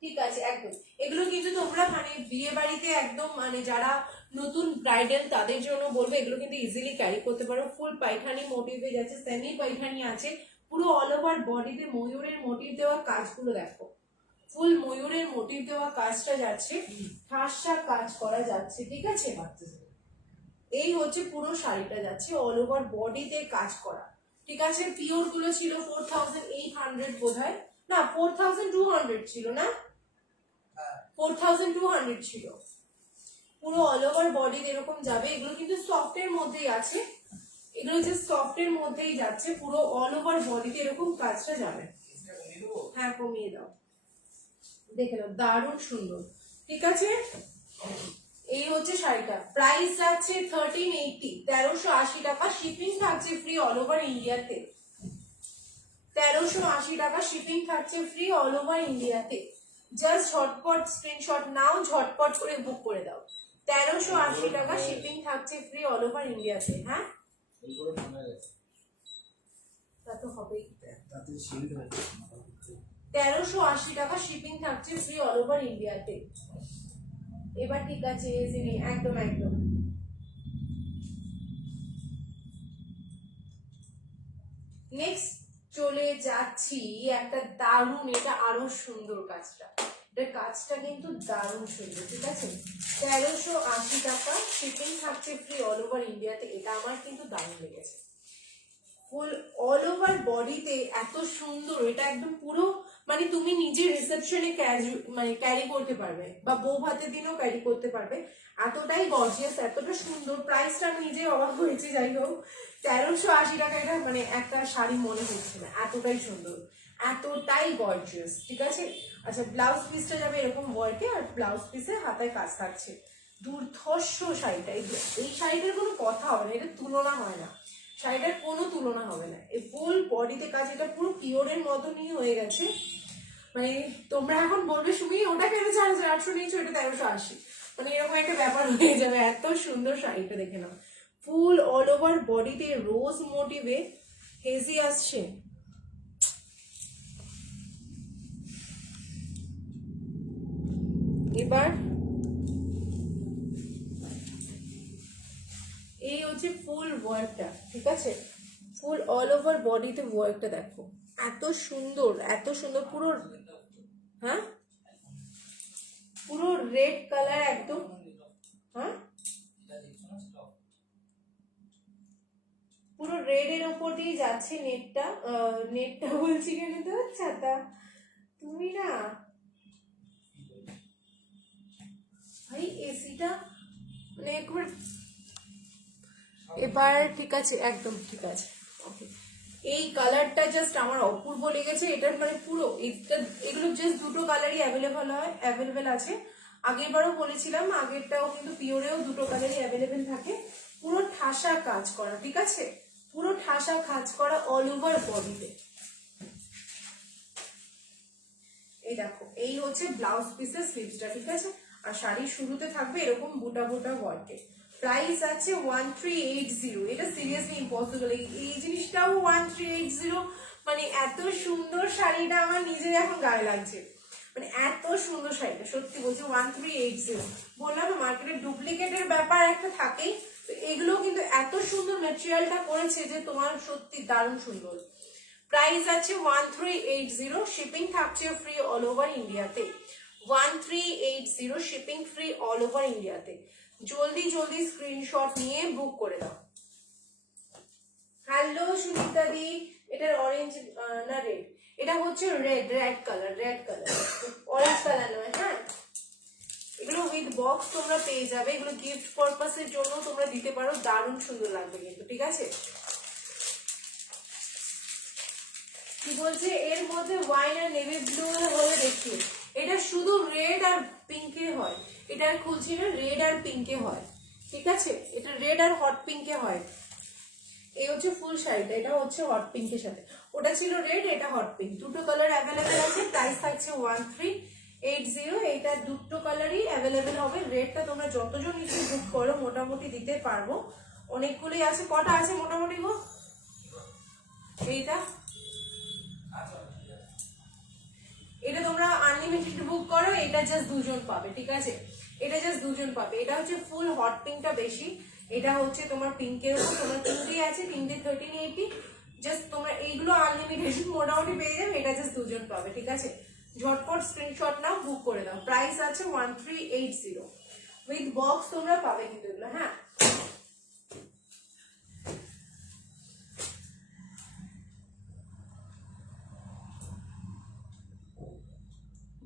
ঠিক আছে একদম। এগুলো কিন্তু তোমরা মানে বিয়ে বাড়িতে একদম, মানে যারা নতুন ব্রাইডাল তাদের জন্য বলবো, এগুলো কিন্তু ইজিলি ক্যারি করতে পারো। ফুল পাইখানি মোটিভে যাচ্ছে, সেমি পাইখানি আছে, পুরো অল ওভার বডিতে ময়ূরের মোটিভ দেওয়া কাজগুলো দেখো, ফুল ময়ূরের মোটিভ দেওয়া কাজটা যাচ্ছে, ঠাসা কাজ করা যাচ্ছে, ঠিক আছে। এই হচ্ছে পুরো শাড়িটা যাচ্ছে অল ওভার বডিতে কাজ করা, ঠিক আছে। পিওর গুলো ছিল 4800 বোধহয়, না 4200 ছিল, না 4200 ছিল, পুরো অল ওভার বডি এরকম যাবে। এগুলো কিন্তু সফটের মধ্যেই আছে, এগুলো যে সফটের মধ্যেই যাচ্ছে, পুরো অল ওভার বডিতে এরকম কাজটা যাবে। হ্যাঁ কমিয়ে দাও, দেখে নাও দারুণ সুন্দর। ঠিক আছে, এই হচ্ছে শাড়িটা, প্রাইস যাচ্ছে 1380, 1380 টাকা, শিপিং থাকছে ফ্রি অল ওভার ইন্ডিয়াতে। 1380 টাকা শিপিং থাকছে ফ্রি অল ওভার ইন্ডিয়াতে। জাস্ট ঝটপট স্ক্রিনশট নাও, ঝটপট করে বুক করে দাও। 1380 টাকা শিপিং থাকছে ফ্রি অল ওভার ইন্ডিয়াতে। হ্যাঁ তা তো হবেই। 1380 টাকা শিপিং থাকছে ফ্রি অল ওভার ইন্ডিয়াতে। এবার ঠিক আছে, একদম একদম। নেক্সট চলে যাচ্ছি একটা দারুণ, এটা আরো সুন্দর কাজটা, এটার কাজটা কিন্তু দারুণ সুন্দর। ঠিক আছে, 1380 টাকা শিপিং থাকছে ফ্রি অল ওভার ইন্ডিয়াতে। এটা আমার কিন্তু দারুণ লেগেছে, ফুল অল ওভার বডিতে এত সুন্দর। এটা একদম পুরো মানে তুমি নিজের রিসেপশনে মানে ক্যারি করতে পারবে, বা বউ ভাতের দিনও ক্যারি করতে পারবে, এতটাই গর্জিয়াস, এতটা সুন্দর। প্রাইসটা আমি নিজে অবাক হয়েছি। যাই হোক, 1380 টাকা এটা মানে একটা শাড়ি মনে হচ্ছে না, এতটাই সুন্দর, এতটাই গর্জিয়াস। ঠিক আছে, আচ্ছা ব্লাউজ পিসটা যাবে এরকম ওয়ার্কে, আর ব্লাউজ পিসে হাতায় কাজ থাকছে। দুর্ধর্ষ শাড়িটা, এই শাড়িটার কোনো কথা হবে না, এটা তুলনা হয় না, শাড়িটার কোনো তুলনা হবে না। এই ফুল বডিতে কাজ, এটা পুরো পিওরের মতনই হয়ে গেছে। মানে তোমরা এখন বলবে সুমি ওটা কেন 4800 নিয়েছো, এটা 1380, মানে এরকম একটা ব্যাপার হয়ে যাবে। এত সুন্দর শাড়িটা দেখে নাও, ফুল অল ওভার বডিতে রোজ মোটিভে হেজি আসছে। এবার এই হচ্ছে ফুল ওয়ার্কটা। ঠিক আছে, ফুল অল ওভার বডিতে ওয়ার্কটা দেখো, এত সুন্দর, এত সুন্দর। পুরো হ্যাঁ পুরো রেড কালার একদম। হ্যাঁ পুরো রেড এর উপর দিয়ে যাচ্ছে নেটটা। নেটটা বলছি কেন তো, ছাতা তুমি না ভাই, এসিটা মানে একবার। এবার ঠিক আছে, একদম ঠিক আছে, ওকে। এই কালারটা জাস্ট আমার অপূর্ব লেগেছে। এটার মানে পুরো এগুলো জাস্ট দুটো কালারই অ্যাভেলেবেল আছে। আগেরবারও বলেছিলাম, আগেরটাও কিন্তু পিওরেও দুটো কালারই অ্যাভেলেবেল থাকে। পুরো ঠাসা কাজ করা, ঠিক আছে, পুরো ঠাসা কাজ করা অল ওভার বডিতে। এই দেখো, এই হচ্ছে ব্লাউজ পিসের স্লিভসটা। ঠিক আছে, আর শাড়ির শুরুতে থাকবে এরকম বুটা বুটা ওয়ার্কে। প্রাইস আছে 1380। এটা সিরিয়াসলি ইম্পসিবল, এই জিনিসটাও 1380। মানে এত সুন্দর শাড়িটা আমার নিজের এখন গায়ে লাগছে, মানে এত সুন্দর শাড়িটা, সত্যি বলছি 1380। বললাম মার্কেটে ডুপ্লিকেটের ব্যাপার একটা থাকেই, তো এগুলো কিন্তু এত সুন্দর ম্যাটেরিয়ালটা করেছে যে তোমার সত্যি দারুণ সুন্দর। প্রাইস আছে 1380, শিপিং থাকছে ফ্রি অল ওভার ইন্ডিয়াতে। 1380 শিপিং ফ্রি অল ওভার ইন্ডিয়াতে। জলদি জলদি স্ক্রিনশট নিয়ে বুক করে দাও। হ্যালো সুনিতা দি, এটার অরেঞ্জ না রেড, এটা হচ্ছে রেড কালার, অরেঞ্জ কালার নয়। হ্যাঁ, এগুলো উইথ বক্স তোমরা পেয়ে যাবে, এগুলো গিফট পারপাসের জন্য তোমরা দিতে পারো, দারুণ সুন্দর লাগবে কিন্তু। ঠিক আছে, কি বলছে এর মধ্যে ওয়াইন আর নেভি ব্লু হলে দেখি, এটা শুধু রেড আর পিঙ্কে হয়, এটা আর খুলছি না, রেড আর পিঙ্কে হয়। ঠিক আছে, এটা রেড আর হট পিঙ্কে হয়। এই হচ্ছে ফুল শাড়িটা, এটা হচ্ছে হট পিঙ্কের সাথে, ওটা ছিল রেড, এটা হট পিঙ্ক, দুটো কালার অ্যাভেলেবেল আছে। প্রাইস থাকছে 1380। এইটা দুটো কালারই অ্যাভেলেবেল হবে। রেডটা তোমরা যতজন নিচে বুক করো মোটামুটি দিতে পারবো, অনেকগুলোই আছে। কটা আছে মোটামুটি গো? এইটা, এটা তোমরা আনলিমিটেড বুক করো, এটা জাস্ট দুজন পাবে। ঠিক আছে, এটা জাস্ট দুজন পাবে। এটা হচ্ছে ফুল হট পিঙ্কটা বেশি, এটা হচ্ছে তোমার পিঙ্কের উপর, তোমার তিনটেই আছে, তিনটে 1380। জাস্ট তোমরা এইগুলো আনলিমিটেড মোটামুটি পেয়ে যাবে, এটা জাস্ট দুজন পাবে। ঠিক আছে, ঝটপট স্ক্রিনশট নাও, বুক করে দাও। প্রাইস আছে 1380, উইথ বক্স তোমরা পাবে কিন্তু এগুলো। হ্যাঁ,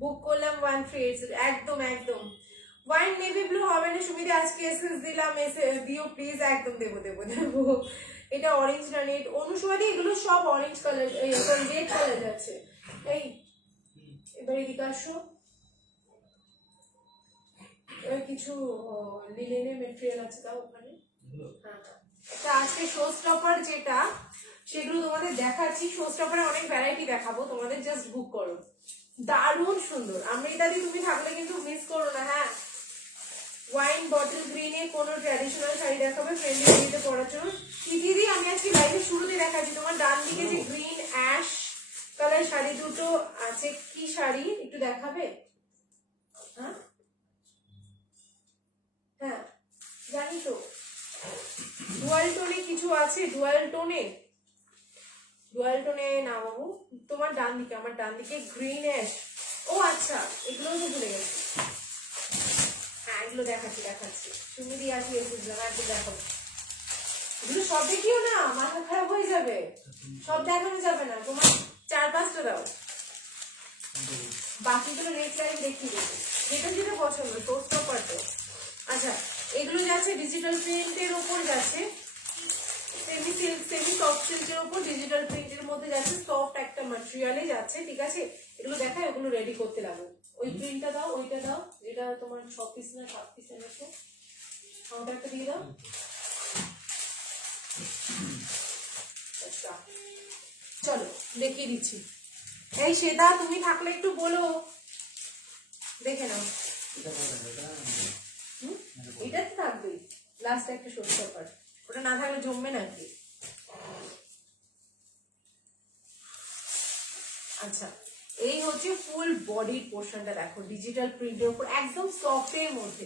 বুক করলাম 1380, একদম একদম ওয়াইন নেভি ব্লু হবে না সুমিতা, আজকে এসএস দিলাম, দিও প্লিজ, একদম দেবো দেবো দেবো। এটা অরেঞ্জ না রেড, অনুসুয়াদি এগুলো সব orange colour, sorry red colour যাচ্ছে। এই এবার এদিকে আসো, এবার কিছু লিলেনের মেটেরিয়াল আছে তাও ওখানে। হ্যাঁ হ্যাঁ, আজকে শো স্টপার যেটা সেগুলো তোমাদের দেখাচ্ছি, শো স্টপারে অনেক ভ্যারাইটি দেখাবো তোমাদের, জাস্ট বুক করো। দারুণ সুন্দর, আমৃতা দি তুমি থাকলে কিন্তু মিস করো না। হ্যাঁ, ওয়াইন বটল গ্রিনে কোনো ট্র্যাডিশনাল শাড়ি দেখাবে ফ্রেন্ডলি শাড়িতে পরার জন্য। দিদি আমি আজকে লাইভের শুরুতে দেখাচ্ছি, তোমার ডান দিকে যে গ্রিন অ্যাশ কালার শাড়ি দুটো আছে, কি শাড়ি একটু দেখাবে? হ্যাঁ হ্যাঁ জানি তো, ডুয়াল টোনে কিছু আছে, ডুয়াল টোনে না বাবু, তোমার ডান দিকে, আমার ডান দিকে গ্রিন অ্যাশ। ও আচ্ছা, এগুলো তো ভুলে গেছি। হ্যাঁ এগুলো দেখাচ্ছি তুমি দিয়ে আসি, একটু দেখো, এগুলো সব দেখিও না, মাথা খারাপ হয়ে যাবে, সব দেখানো যাবে না, তোমার 4-5টা দাও, বাকিগুলো নেক্সট টাইম দেখিয়ে দেবো, যেটা যেটা পছন্দ টোস্ট পারতো। আচ্ছা, এগুলো যাচ্ছে ডিজিটাল প্রিন্টের ওপর যাচ্ছে, সেমি সিল্ক সেমি সফট সিল্কের ওপর ডিজিটাল প্রিন্টের মধ্যে যাচ্ছে, সফট একটা ম্যাটেরিয়ালে যাচ্ছে, ঠিক আছে। এগুলো দেখায়, ওগুলো রেডি করতে লাগবে। ওই প্রিন্টটা দাও, ওইটা দাও, যেটা তোমার 6 পিস না 7 পিস এনেছো, ওটা একটা দিয়ে দাও। আচ্ছা চলো দেখিয়ে দিচ্ছি। এই শ্বেতা তুমি থাকলে একটু বলো, দেখে নাও। এটা তো থাকবেই, লাস্ট একটা সরষে পেপার, ওটা না থাকলে জমবে নাকি। আচ্ছা, এই হচ্ছে ফুল বডির পোর্শনটা, দেখো ডিজিটাল প্রিন্টের উপর একদম সফটের মধ্যে,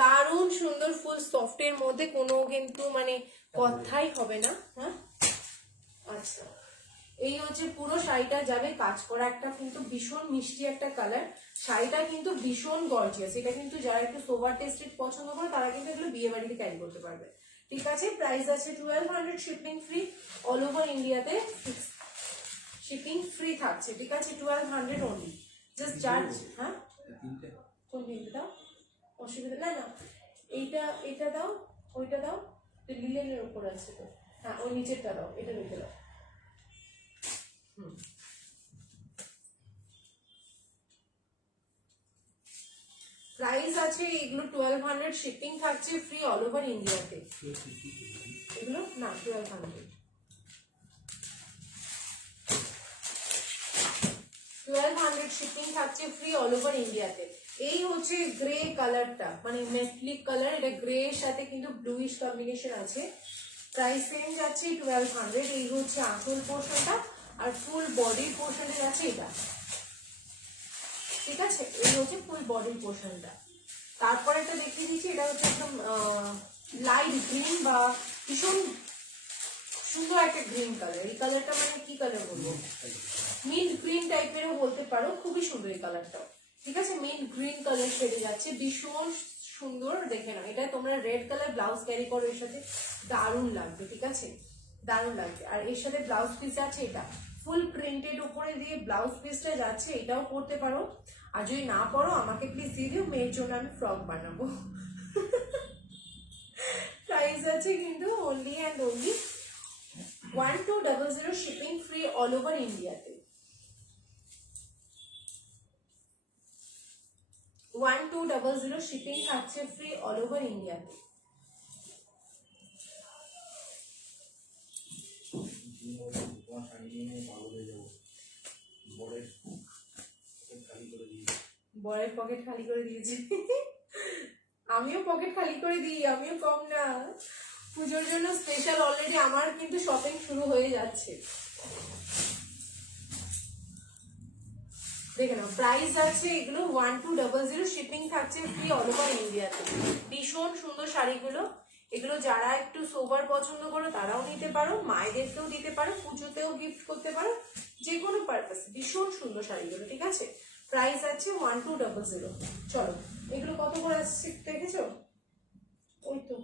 দারুণ সুন্দর, ফুল সফটের মধ্যে, কোনো কিন্তু মানে কথাই হবে না। হ্যাঁ আচ্ছা, এই হচ্ছে পুরো শাড়িটা যাবে কাজ করা, একটা কিন্তু ভীষণ মিষ্টি একটা কালার, শাড়িটা কিন্তু ভীষণ গর্জিয়াস, এটা কিন্তু যারা একটু সোভার টেস্টেড পছন্দ করে তারা কিন্তু এগুলো বিয়ে বাড়িতে ক্যারি করতে পারবে, ঠিক আছে। প্রাইস আছে 1200, শিপিং ফ্রি অল ওভার ইন্ডিয়াতে, শিপিং ফ্রি থাকছে, ঠিক আছে, 1200 অনলি, জাস্ট চার্জ। হ্যাঁ কোন তিনটে দাও, অসুবিধা না না, এটা দাও, ওইটা দাও, লিলেনের উপর আছে তো, হ্যাঁ ওই নিচেরটা দাও, এটা রেখে দাও। প্রাইস আছে এগুলো 1200, শিপিং থাকছে ফ্রি অল ওভার ইন্ডিয়াতে, এগুলো না 1200 শিপিং থাকছে ফ্রি অল ওভার ইন্ডিয়াতে। এই হচ্ছে গ্রে কালারটা, মানে মেটালিক কালার, এটা গ্রে এর সাথে কিন্তু ব্লুইশ কম্বিনেশন আছে, প্রাইস সেম যাচ্ছে 1200। এই হচ্ছে আঁচল পোর্শনটা, আর ফুল বডির পোর্শনে যাচ্ছে এটা, ঠিক আছে, এই হচ্ছে ফুল বডির পোর্শনটা। তারপরে এটা দেখিয়ে দিচ্ছি, এটা হচ্ছে একদম লাইট গ্রিন বা ভীষণ সুন্দর একটা গ্রিন কালার, এই কালারটা মানে কি কালার বলবো, মিন্ট গ্রিন টাইপেরও বলতে পারো, খুবই সুন্দর এই কালারটাও, ঠিক আছে, মিন্ট গ্রিন কালার শেডে যাচ্ছে, ভীষণ সুন্দর, দেখে নাও। এটা তোমরা রেড কালার ব্লাউজ ক্যারি করো এর সাথে, দারুণ লাগবে, ঠিক আছে, দারুণ লাগবে। আর এর সাথে ব্লাউজ পিস আছে, এটা ফুল প্রিন্টেড উপরে দিয়ে ব্লাউজ পিসটা যাচ্ছে, এটাও পরতে পারো, আর যদি না পরো আমাকে প্লিজ দিয়ে দিও, মেয়ের জন্য আমি ফ্রক বানাবো। প্রাইস আছে কিন্তু only and only 1200, shipping free all over ইন্ডিয়াতে, 1200 শিপিং থাকছে ফ্রি অল ওভার ইন্ডিয়াতে। বরের পকেট খালি করে দিয়েছি, আমিও পকেট খালি করে দিই, আমিও কম না, পুজোর জন্য স্পেশাল অলরেডি আমার কিন্তু শপিং শুরু হয়ে যাচ্ছে। দেখে নাও, প্রাইস আছে এগুলো 1200, শিপিং থাকছে ফ্রি অল ওভার ইন্ডিয়াতে, ভীষণ সুন্দর শাড়িগুলো, এগুলো যারা একটু সোবার পছন্দ করো তারাও নিতে পারো, মায়েদেরকেও দিতে পারো, পুজোতেও গিফট করতে পারো, যে কোনো পারপাস, ভীষণ সুন্দর শাড়িগুলো, ঠিক আছে। প্রাইস আছে 1200। চলো এগুলো কত করে আসছে দেখেছো, ওই তো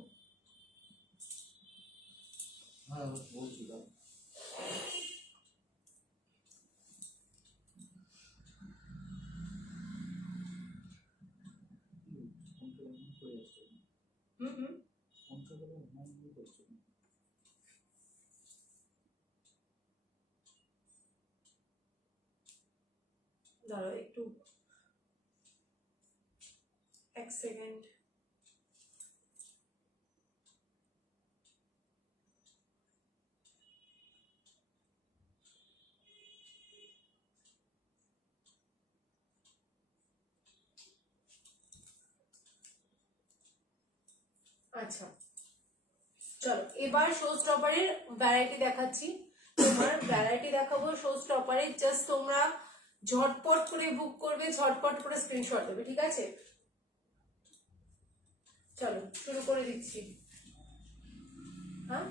হুম হুম দাঁড়াও একটু, এক সেকেন্ড। আচ্ছা চলো এবার শো স্টপারের ভ্যারাইটি দেখাচ্ছি। তোমার ভ্যারাইটি দেখাবো শো স্টপারের, জাস্ট তোমরা ঝটপট করে বুক করবে, ঝটপট করে স্ক্রিনশট দেবে, ঠিক আছে? চলো শুরু করে দিচ্ছি। হ্যাঁ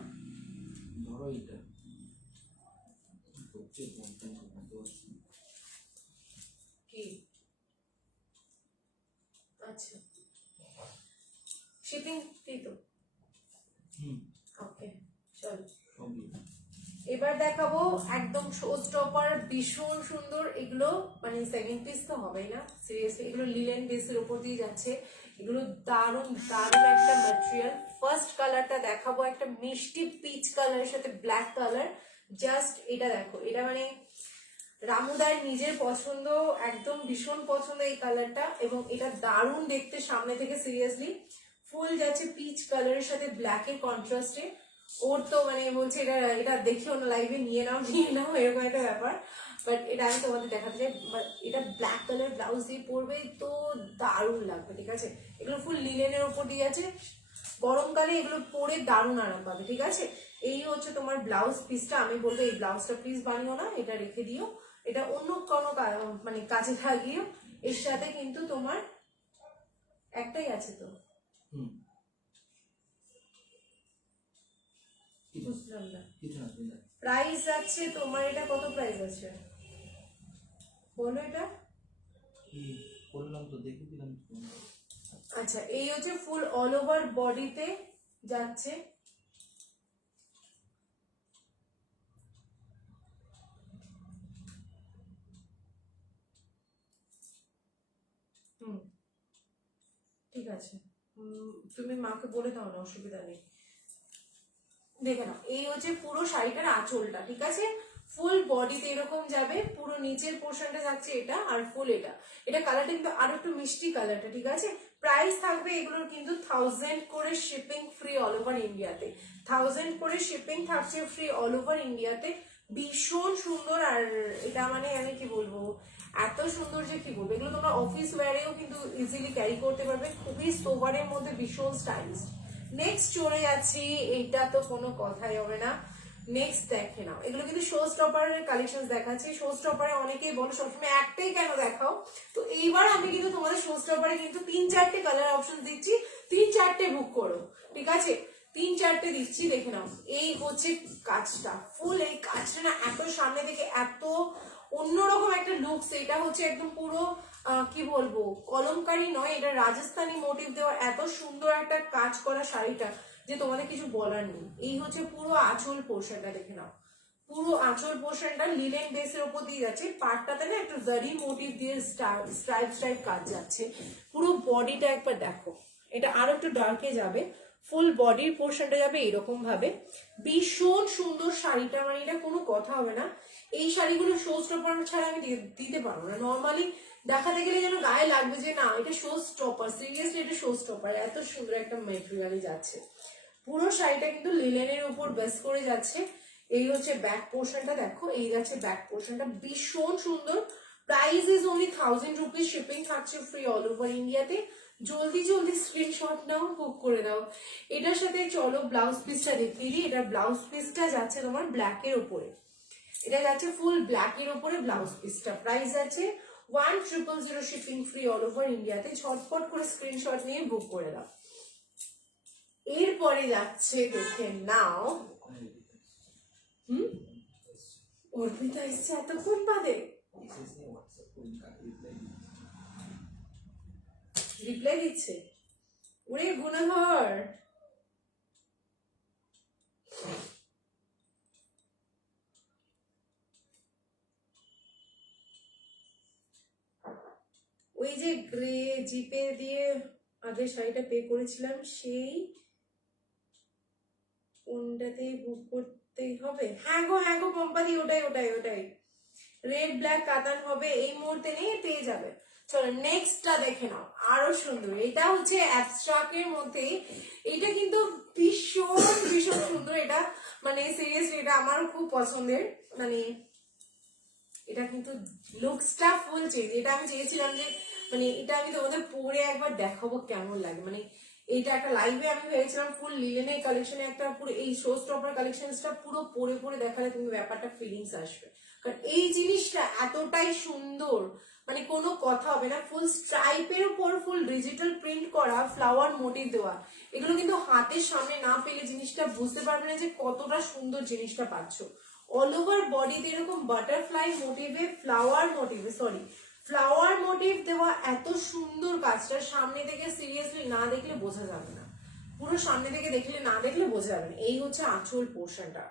ধরো এটা কি? আচ্ছা শিপিং ফ্রি তো? ওকে চলো এবার দেখাবো একদম শো স্টপার, ভীষণ সুন্দর এগুলো, মানে সেকেন্ড পিস তো হবেই না সিরিয়াসলি, এগুলো লিলেন বেসের উপর দিয়ে যাচ্ছে, এগুলো দারুণ দারুণ একটা ম্যাটেরিয়াল। ফার্স্ট কালারটা দেখাবো একটা মিষ্টি পিচ কালারের সাথে ব্ল্যাক কালার, জাস্ট এটা দেখো, এটা মানে রামুদার নিজের পছন্দ, একদম ভীষণ পছন্দ এই কালারটা, এবং এটা দারুণ দেখতে সামনে থেকে, সিরিয়াসলি ফুল যাচ্ছে পিচ কালারের সাথে ব্ল্যাকের কন্ট্রাস্টে। ওর তো মানে বলছে এটা এটা দেখিও না, লাইভে নিয়ে নাও এরকম একটা ব্যাপার, বাট এটা আমি তোমাদের দেখাতে চাই। এটা ব্ল্যাক কালার ব্লাউজ দিয়ে পরবে তো দারুণ লাগবে, ঠিক আছে? এগুলো ফুল লিলেনের উপর দিয়ে আছে, গরমকালে এগুলো পরে দারুণ আরাম পাবে, ঠিক আছে? এই হচ্ছে তোমার ব্লাউজ পিসটা। আমি বলবো এই ব্লাউজটা প্লিজ বানিও না, এটা রেখে দিও, এটা অন্য কোনো মানে কাজে লাগিও। এর সাথে কিন্তু তোমার একটাই আছে তো, বুঝলাম না প্রাইস আছে তোমার, এটা কত প্রাইস আছে বলো এটা? বললাম তো দেখে দিলাম। আচ্ছা এই হচ্ছে ফুল অল ওভার বডিতে যাচ্ছে, ঠিক আছে তুমি মাকে বলে দাও না, অসুবিধা নেই। দেখে নাও এই হচ্ছে পুরো শাড়িটার আঁচলটা, ঠিক আছে? ফুল বডিতে এরকম যাবে, পুরো নিচের পোর্শনটা যাচ্ছে এটা, আর ফুল এটা, এটা কালারটা কিন্তু আরো একটু মিষ্টি কালারটা, ঠিক আছে? প্রাইস থাকবে এগুলোর কিন্তু 1000 করে, শিপিং ফ্রি অল ওভার ইন্ডিয়াতে, 1000 করে শিপিং থাকছে ফ্রি অল ওভার ইন্ডিয়াতে। ভীষণ সুন্দর, আর এটা মানে আমি কি বলবো, এত সুন্দর যে কি বলবো, এগুলো তোমরা অফিস ওয়্যারেও কিন্তু ইজিলি ক্যারি করতে পারবে, খুবই সোভারের মধ্যে ভীষণ স্টাইলিশ। নেক্সট চলে যাচ্ছি, এইটা তো কোনো কথাই হবে না। নেক্সট দেখে নাও, এগুলো কিন্তু শো স্টপারের কালেকশন দেখাচ্ছি। শো স্টপারে অনেকেই বলো সবসময় একটাই কেন দেখাও, তো এইবার আমি কিন্তু তোমাদের শো স্টপারে কিন্তু 3-4টে কালার অপশন দিচ্ছি, 3-4টে বুক করো, ঠিক আছে? 3-4টে দিচ্ছি, দেখে নাও। এই হচ্ছে কাজটা, ফুল এই কাজটা না এত সামনে থেকে এত অন্যরকম একটা লুকস, এটা হচ্ছে একদম পুরো কি বলবো, কলমকারি নয়, এটা রাজস্থানি মোটিভ দেওয়া এত সুন্দর একটা কাজ করা শাড়িটা যে তোমাদের কিছু বলার নেই। এই হচ্ছে পুরো আঁচল পোর্শনটা, দেখে নাও, পুরো আঁচল পোর্শনটা লিলেন বেসের উপর দিয়ে যাচ্ছে, পাটটাতে না একটু জারি মোটিভ দিয়ে স্ট্রাইপ কাজ যাচ্ছে, পুরো বডিটা একবার দেখো, এটা আরো একটু ডার্কে যাবে, ফুল বডির পোর্শনটা যাবে এরকম ভাবে, ভীষণ সুন্দর শাড়িটা, মানে এটা কোনো কথা হবে না। এই শাড়িগুলো শো স্টপার ছাড়া আমি দিতে পারবো না, নর্মালি দেখাতে গেলে যেন গায়ে লাগবে যে না এটা শো স্টপার, সিরিয়াসলি এটা শো স্টপার, এত সুন্দর একটা মেটেরিয়ালে যাচ্ছে। পুরো শাড়িটা কিন্তু লিলেনের উপর বেস করে যাচ্ছে। এই হচ্ছে ব্যাক পোর্শনটা, দেখো এই যাচ্ছে ব্যাক পোর্শনটা, ভীষণ সুন্দর। Price is only 1000 rupees, shipping থাকছে ফ্রি অল ওভার ইন্ডিয়াতে। জলদি জলদি স্ক্রিনশট নাও, বুক করে দাও। এটার সাথে চলো ব্লাউজ পিসটা দেখিয়ে দিই। এটা ব্লাউজ পিসটা যাচ্ছে তোমার ব্ল্যাকের উপরে, এটা যাচ্ছে ফুল ব্ল্যাকের উপরে ব্লাউজ পিসটা, প্রাইস আছে 1000, শিপিং ফ্রি অল ওভার ইন্ডিয়াতে। ঝটপট করে স্ক্রিনশট নিয়ে বুক করে দাও। এরপরে যাচ্ছে, দেখে নাও, অর্পিতা এসছে এতক্ষণ বাদে, রিপ্লাই দিচ্ছে, ওরে গুণধর, ওই যে গ্রে জিপে দিয়ে আগের শাড়িটা পে করেছিলাম সেই কোনটাতে বুক করতেই হবে। হ্যাঁ গো কোম্পানি, ওটাই ওটাই ওটাই। রেড ব্ল্যাক কাতান হবে, এই মুহূর্তে নেই, পেয়ে যাবে। চলো নেক্সটটা দেখে নাও, আরো সুন্দর। এটা হচ্ছে অ্যাবস্ট্রাক্টের মধ্যে, এটা কিন্তু ভীষণ ভীষণ সুন্দর। এটা মানে সিরিয়াসলি এটা আমারও খুব পছন্দের। মানে এটা কিন্তু লুকসটা ফুল চেঞ্জ। এটা আমি চেয়েছিলাম যে মানে এটা আমি তোমাদের পরে একবার দেখাবো কেমন লাগে। মানে এটা একটা লাইভে আমি ভেবেছিলাম ফুল লিলেনের কালেকশনে একটা পুরো এই শো স্টপার কালেকশনসটা পুরো পরে পরে দেখালে তুমি ব্যাপারটা ফিলিংস আসবে। কারণ এই জিনিসটা এতটাই সুন্দর, মানে কোনো কথা হবে না। ফুল স্ট্রাইপের উপর ফুল ডিজিটাল প্রিন্ট করা, ফ্লাওয়ার মোটিভ দেওয়া। এগুলো কিন্তু হাতের সামনে না পেলে জিনিসটা বুঝতে পারবে না যে কতটা সুন্দর জিনিসটা পাচ্ছ। অল ওভার বডিতে এরকম বাটারফ্লাই মোটিভে, ফ্লাওয়ার মোটিভ দেওয়া। এত সুন্দর কাজটা সামনে থেকে সিরিয়াসলি না দেখলে বোঝা যাবে না, পুরো সামনে থেকে দেখলে না দেখলে বোঝা যাবে না। এই হচ্ছে আঁচল পোর্শনটা।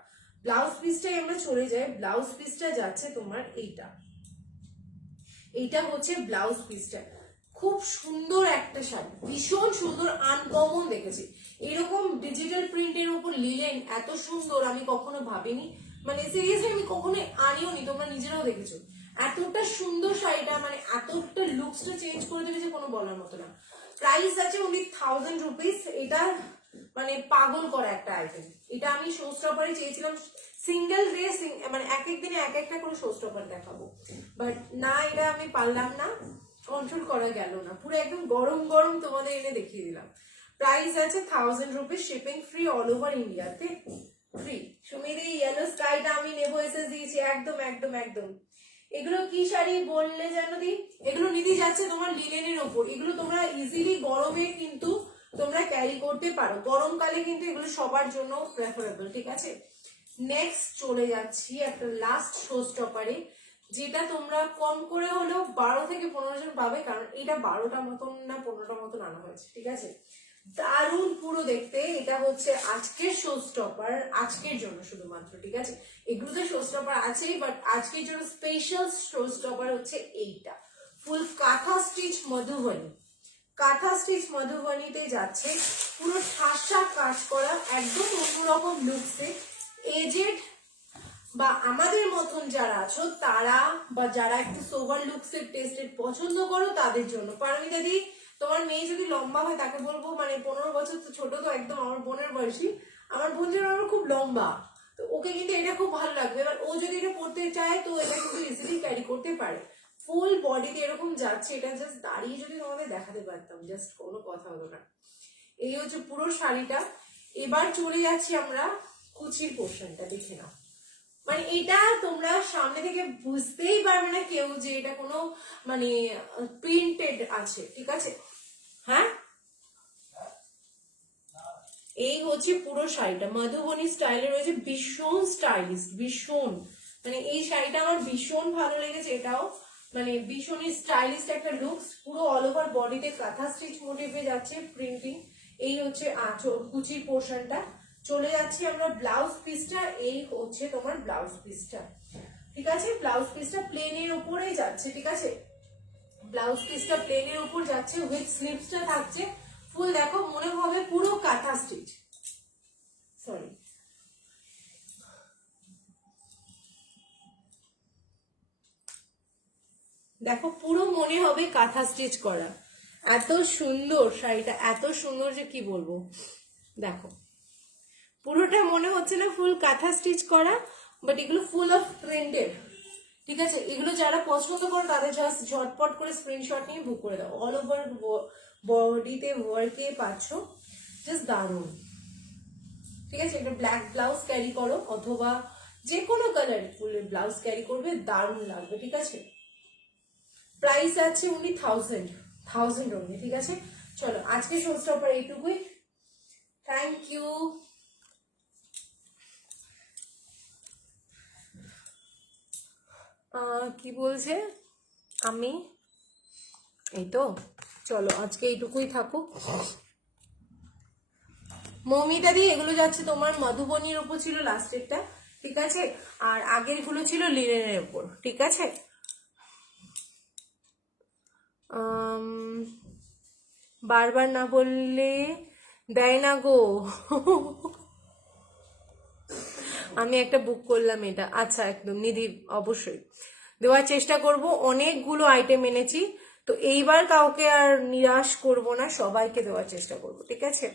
ব্লাউজ পিসটাই আমরা চলে যাই। ব্লাউজ পিসটা যাচ্ছে তোমার এইটা হচ্ছে ব্লাউজ পিসটা। খুব সুন্দর একটা শাড়ি, ভীষণ সুন্দর, আনকমন দেখেছি। এরকম ডিজিটাল প্রিন্টের উপর লিলেন এত সুন্দর আমি কখনো ভাবিনি। মানে সিরিয়াসলি আমি কখনো আনিও নি, তোমরা নিজেরাও দেখেছো। এতটা সুন্দর শাড়িটা, মানে এতটা লুকসটা চেঞ্জ করে দেবে যে কোনো বলার মতো না। প্রাইস আছে only 1000 রুপিস। এটা মানে পাগল করা একটা আইটেম। এটা আমি শো স্টপারে চেয়েছিলাম সিঙ্গেল ডে, মানে এক এক দিনে এক একটা করে শো স্টপার দেখাবো, বাট না, এটা আমি পারলাম না, কন্ট্রোল করা গেল না। পুরো একদম গরম গরম তোমাদের এনে দেখিয়ে দিলাম। প্রাইস আছে 1000 rupees, shipping free all over ইন্ডিয়াতে, ফ্রি। সুমিদি ইয়েলো স্কাইটা আমি নেবো এসে দিয়েছি, একদম একদম একদম। এগুলো কি শাড়ি বললে জানো দি? এগুলো নিতে যাচ্ছে তোমার লিনেনের ওপর। এগুলো তোমরা ইজিলি গরমে কিন্তু তোমরা ক্যারি করতে পারো, গরমকালে কিন্তু এগুলো সবার জন্য প্রেফারেবল, ঠিক আছে। নেক্সট চলে যাচ্ছি একটা লাস্ট শো স্টপারে, যেটা তোমরা কম করে হলেও 12 থেকে 15 জন পাবে, কারণ এটা 12টা মতন না 15টা মতন আনা হয়েছে, ঠিক আছে। দারুণ পুরো দেখতে। এটা হচ্ছে আজকের শো স্টপার, আজকের জন্য শুধুমাত্র, ঠিক আছে। এগুলোতে শো স্টপার আছেই, বাট আজকের জন্য স্পেশাল শো স্টপার হচ্ছে এইটা। ফুল কাঁথা স্টিচ মধুবনী, কাঁথা স্টিচ মধুবনীতে যাচ্ছে, পুরো ঠাসা কাজ করা, একদম অন্যরকম লুকসে। এজেড বা আমাদের মতন যারা আছো তারা, বা যারা একটু সোভার লুকসের টেস্টের পছন্দ করো তাদের জন্য। পারমিতা দি, তোমার মেয়ে যদি লম্বা হয় তাকে বলবো, মানে 15 বছর তো ছোট, তো একদম আমার বোনের বয়সী। আমার বোন যেন আমার খুব লম্বা, তো ওকে কিন্তু এটা খুব ভালো লাগবে। এবার ও যদি এটা পড়তে চায় তো এটা কিন্তু ইজিলি ক্যারি করতে পারে। ফুল বডিতে এরকম যাচ্ছে। এটা জাস্ট দাঁড়িয়ে যদি তোমাদের দেখাতে পারতাম, জাস্ট কোনো কথা হলো না। এই হচ্ছে পুরো শাড়িটা। এবার চলে যাচ্ছি আমরা কুচির পোর্শনটা, দেখে নাও। মানে এটা তোমরা সামনে থেকে বুঝতেই পারবে না কেউ যে এটা কোনো মানে প্রিন্টেড আছে, ঠিক আছে। হ্যাঁ, এই হচ্ছে পুরো শাড়িটা মধুবনী স্টাইলে রয়েছে, ভীষণ স্টাইলিশ, ভীষণ। মানে এই শাড়িটা আমার ভীষণ ভালো লেগেছে। এটাও মানে ভীষণই স্টাইলিশ একটা লুকস। পুরো অল ওভার বডিতে কাঁথা স্টিচ মোটিভে যাচ্ছে প্রিন্টিং। এই হচ্ছে কুচির পোর্শনটা। চলে যাচ্ছি আমরা ব্লাউজ পিসটা। এই হচ্ছে তোমার ব্লাউজ পিসটা, ঠিক আছে। ব্লাউজ পিসটা প্লেনের উপরেই যাচ্ছে, ঠিক আছে। ব্লাউজ পিসটা প্লেনের উপর যাচ্ছে, উইথ স্লিভসটা থাকছে ফুল। দেখো মনে হবে পুরো কাঁথা স্টিচ, সরি, দেখো পুরো মনে হবে কাঁথা স্টিচ করা। এত সুন্দর শাড়িটা, এত সুন্দর যে কি বলবো। দেখো পুরোটা মনে হচ্ছে না ফুল কাঁথা স্টিচ করা, বাট এগুলো ফুল অফ প্রিন্টেড, ঠিক আছে। এগুলো যারা পছন্দ করো তাদের জাস্ট ঝটপট করে স্ক্রিনশট নিয়ে বুক করে দাও। অল ওভার বডিতে ওয়ার্কে পাচ্ছ, জাস্ট দারুণ, ঠিক আছে। এটা ব্ল্যাক ব্লাউজ ক্যারি করো অথবা যে কোনো কালার ফুলের ব্লাউজ ক্যারি করবে, দারুণ লাগবে, ঠিক আছে। প্রাইস আছে উনি 1000 অনলি, ঠিক আছে। চলো আজকে শো স্টপার এইটুকুই। Thank you. কি বলছে আমি, এই তো। চলো আজকে এইটুকুই থাকুক। মৌমিতা দি, এগুলো যাচ্ছে তোমার মধুবনীর উপর ছিল লাস্টেরটা, ঠিক আছে। আর আগের গুলো ছিল লিনেনের উপর, ঠিক আছে। বারবার না বললে দেয় না গো। আমি একটা বুক করলাম এটা, আচ্ছা একদম নিধি, অবশ্যই দেওয়ার চেষ্টা করব। অনেকগুলো আইটেম এনেছি, তো এইবার কাউকে আর নিরাশ করব না, সবাইকে দেওয়ার চেষ্টা করব, ঠিক আছে?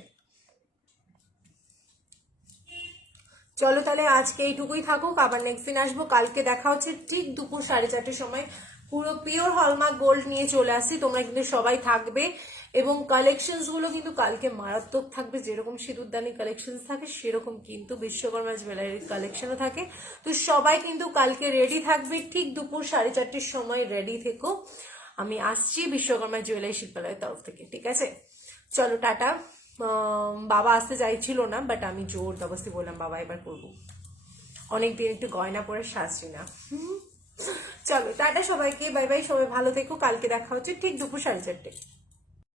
চলো তাহলে আজকে এইটুকুই থাকুক, আবার নেক্সট দিন আসবো। কালকে দেখা হচ্ছে ঠিক দুপুর 4:30 সময়, পুরো পিওর হলমার্ক গোল্ড নিয়ে চলে আসছি। তোমরা কিন্তু সবাই থাকবে, এবং কালেকশনস গুলো কিন্তু কালকে মারাত্মক থাকবে। যেরকম সিঁদুরদানি কালেকশন থাকে সেরকম কিন্তু বিশ্বকর্মা জুয়েলারির কালেকশনও থাকে। তো সবাই কিন্তু কালকে রেডি থাকবে, ঠিক দুপুর 4:30 সময় রেডি থেকো। আমি আসছি বিশ্বকর্মা জুয়েলারি শিল্পালয়ের তরফ থেকে, ঠিক আছে? চলো টাটা। বাবা আসতে চাইছিল না, বাট আমি জোর জবরদস্তি বললাম বাবা এবার করবো, অনেকদিন একটু গয়না পরে সাজছি না। চলো টাটা সবাইকে, বাই বাই, সবাই ভালো থেকো। কালকে দেখা হচ্ছে ঠিক দুপুর 4:30।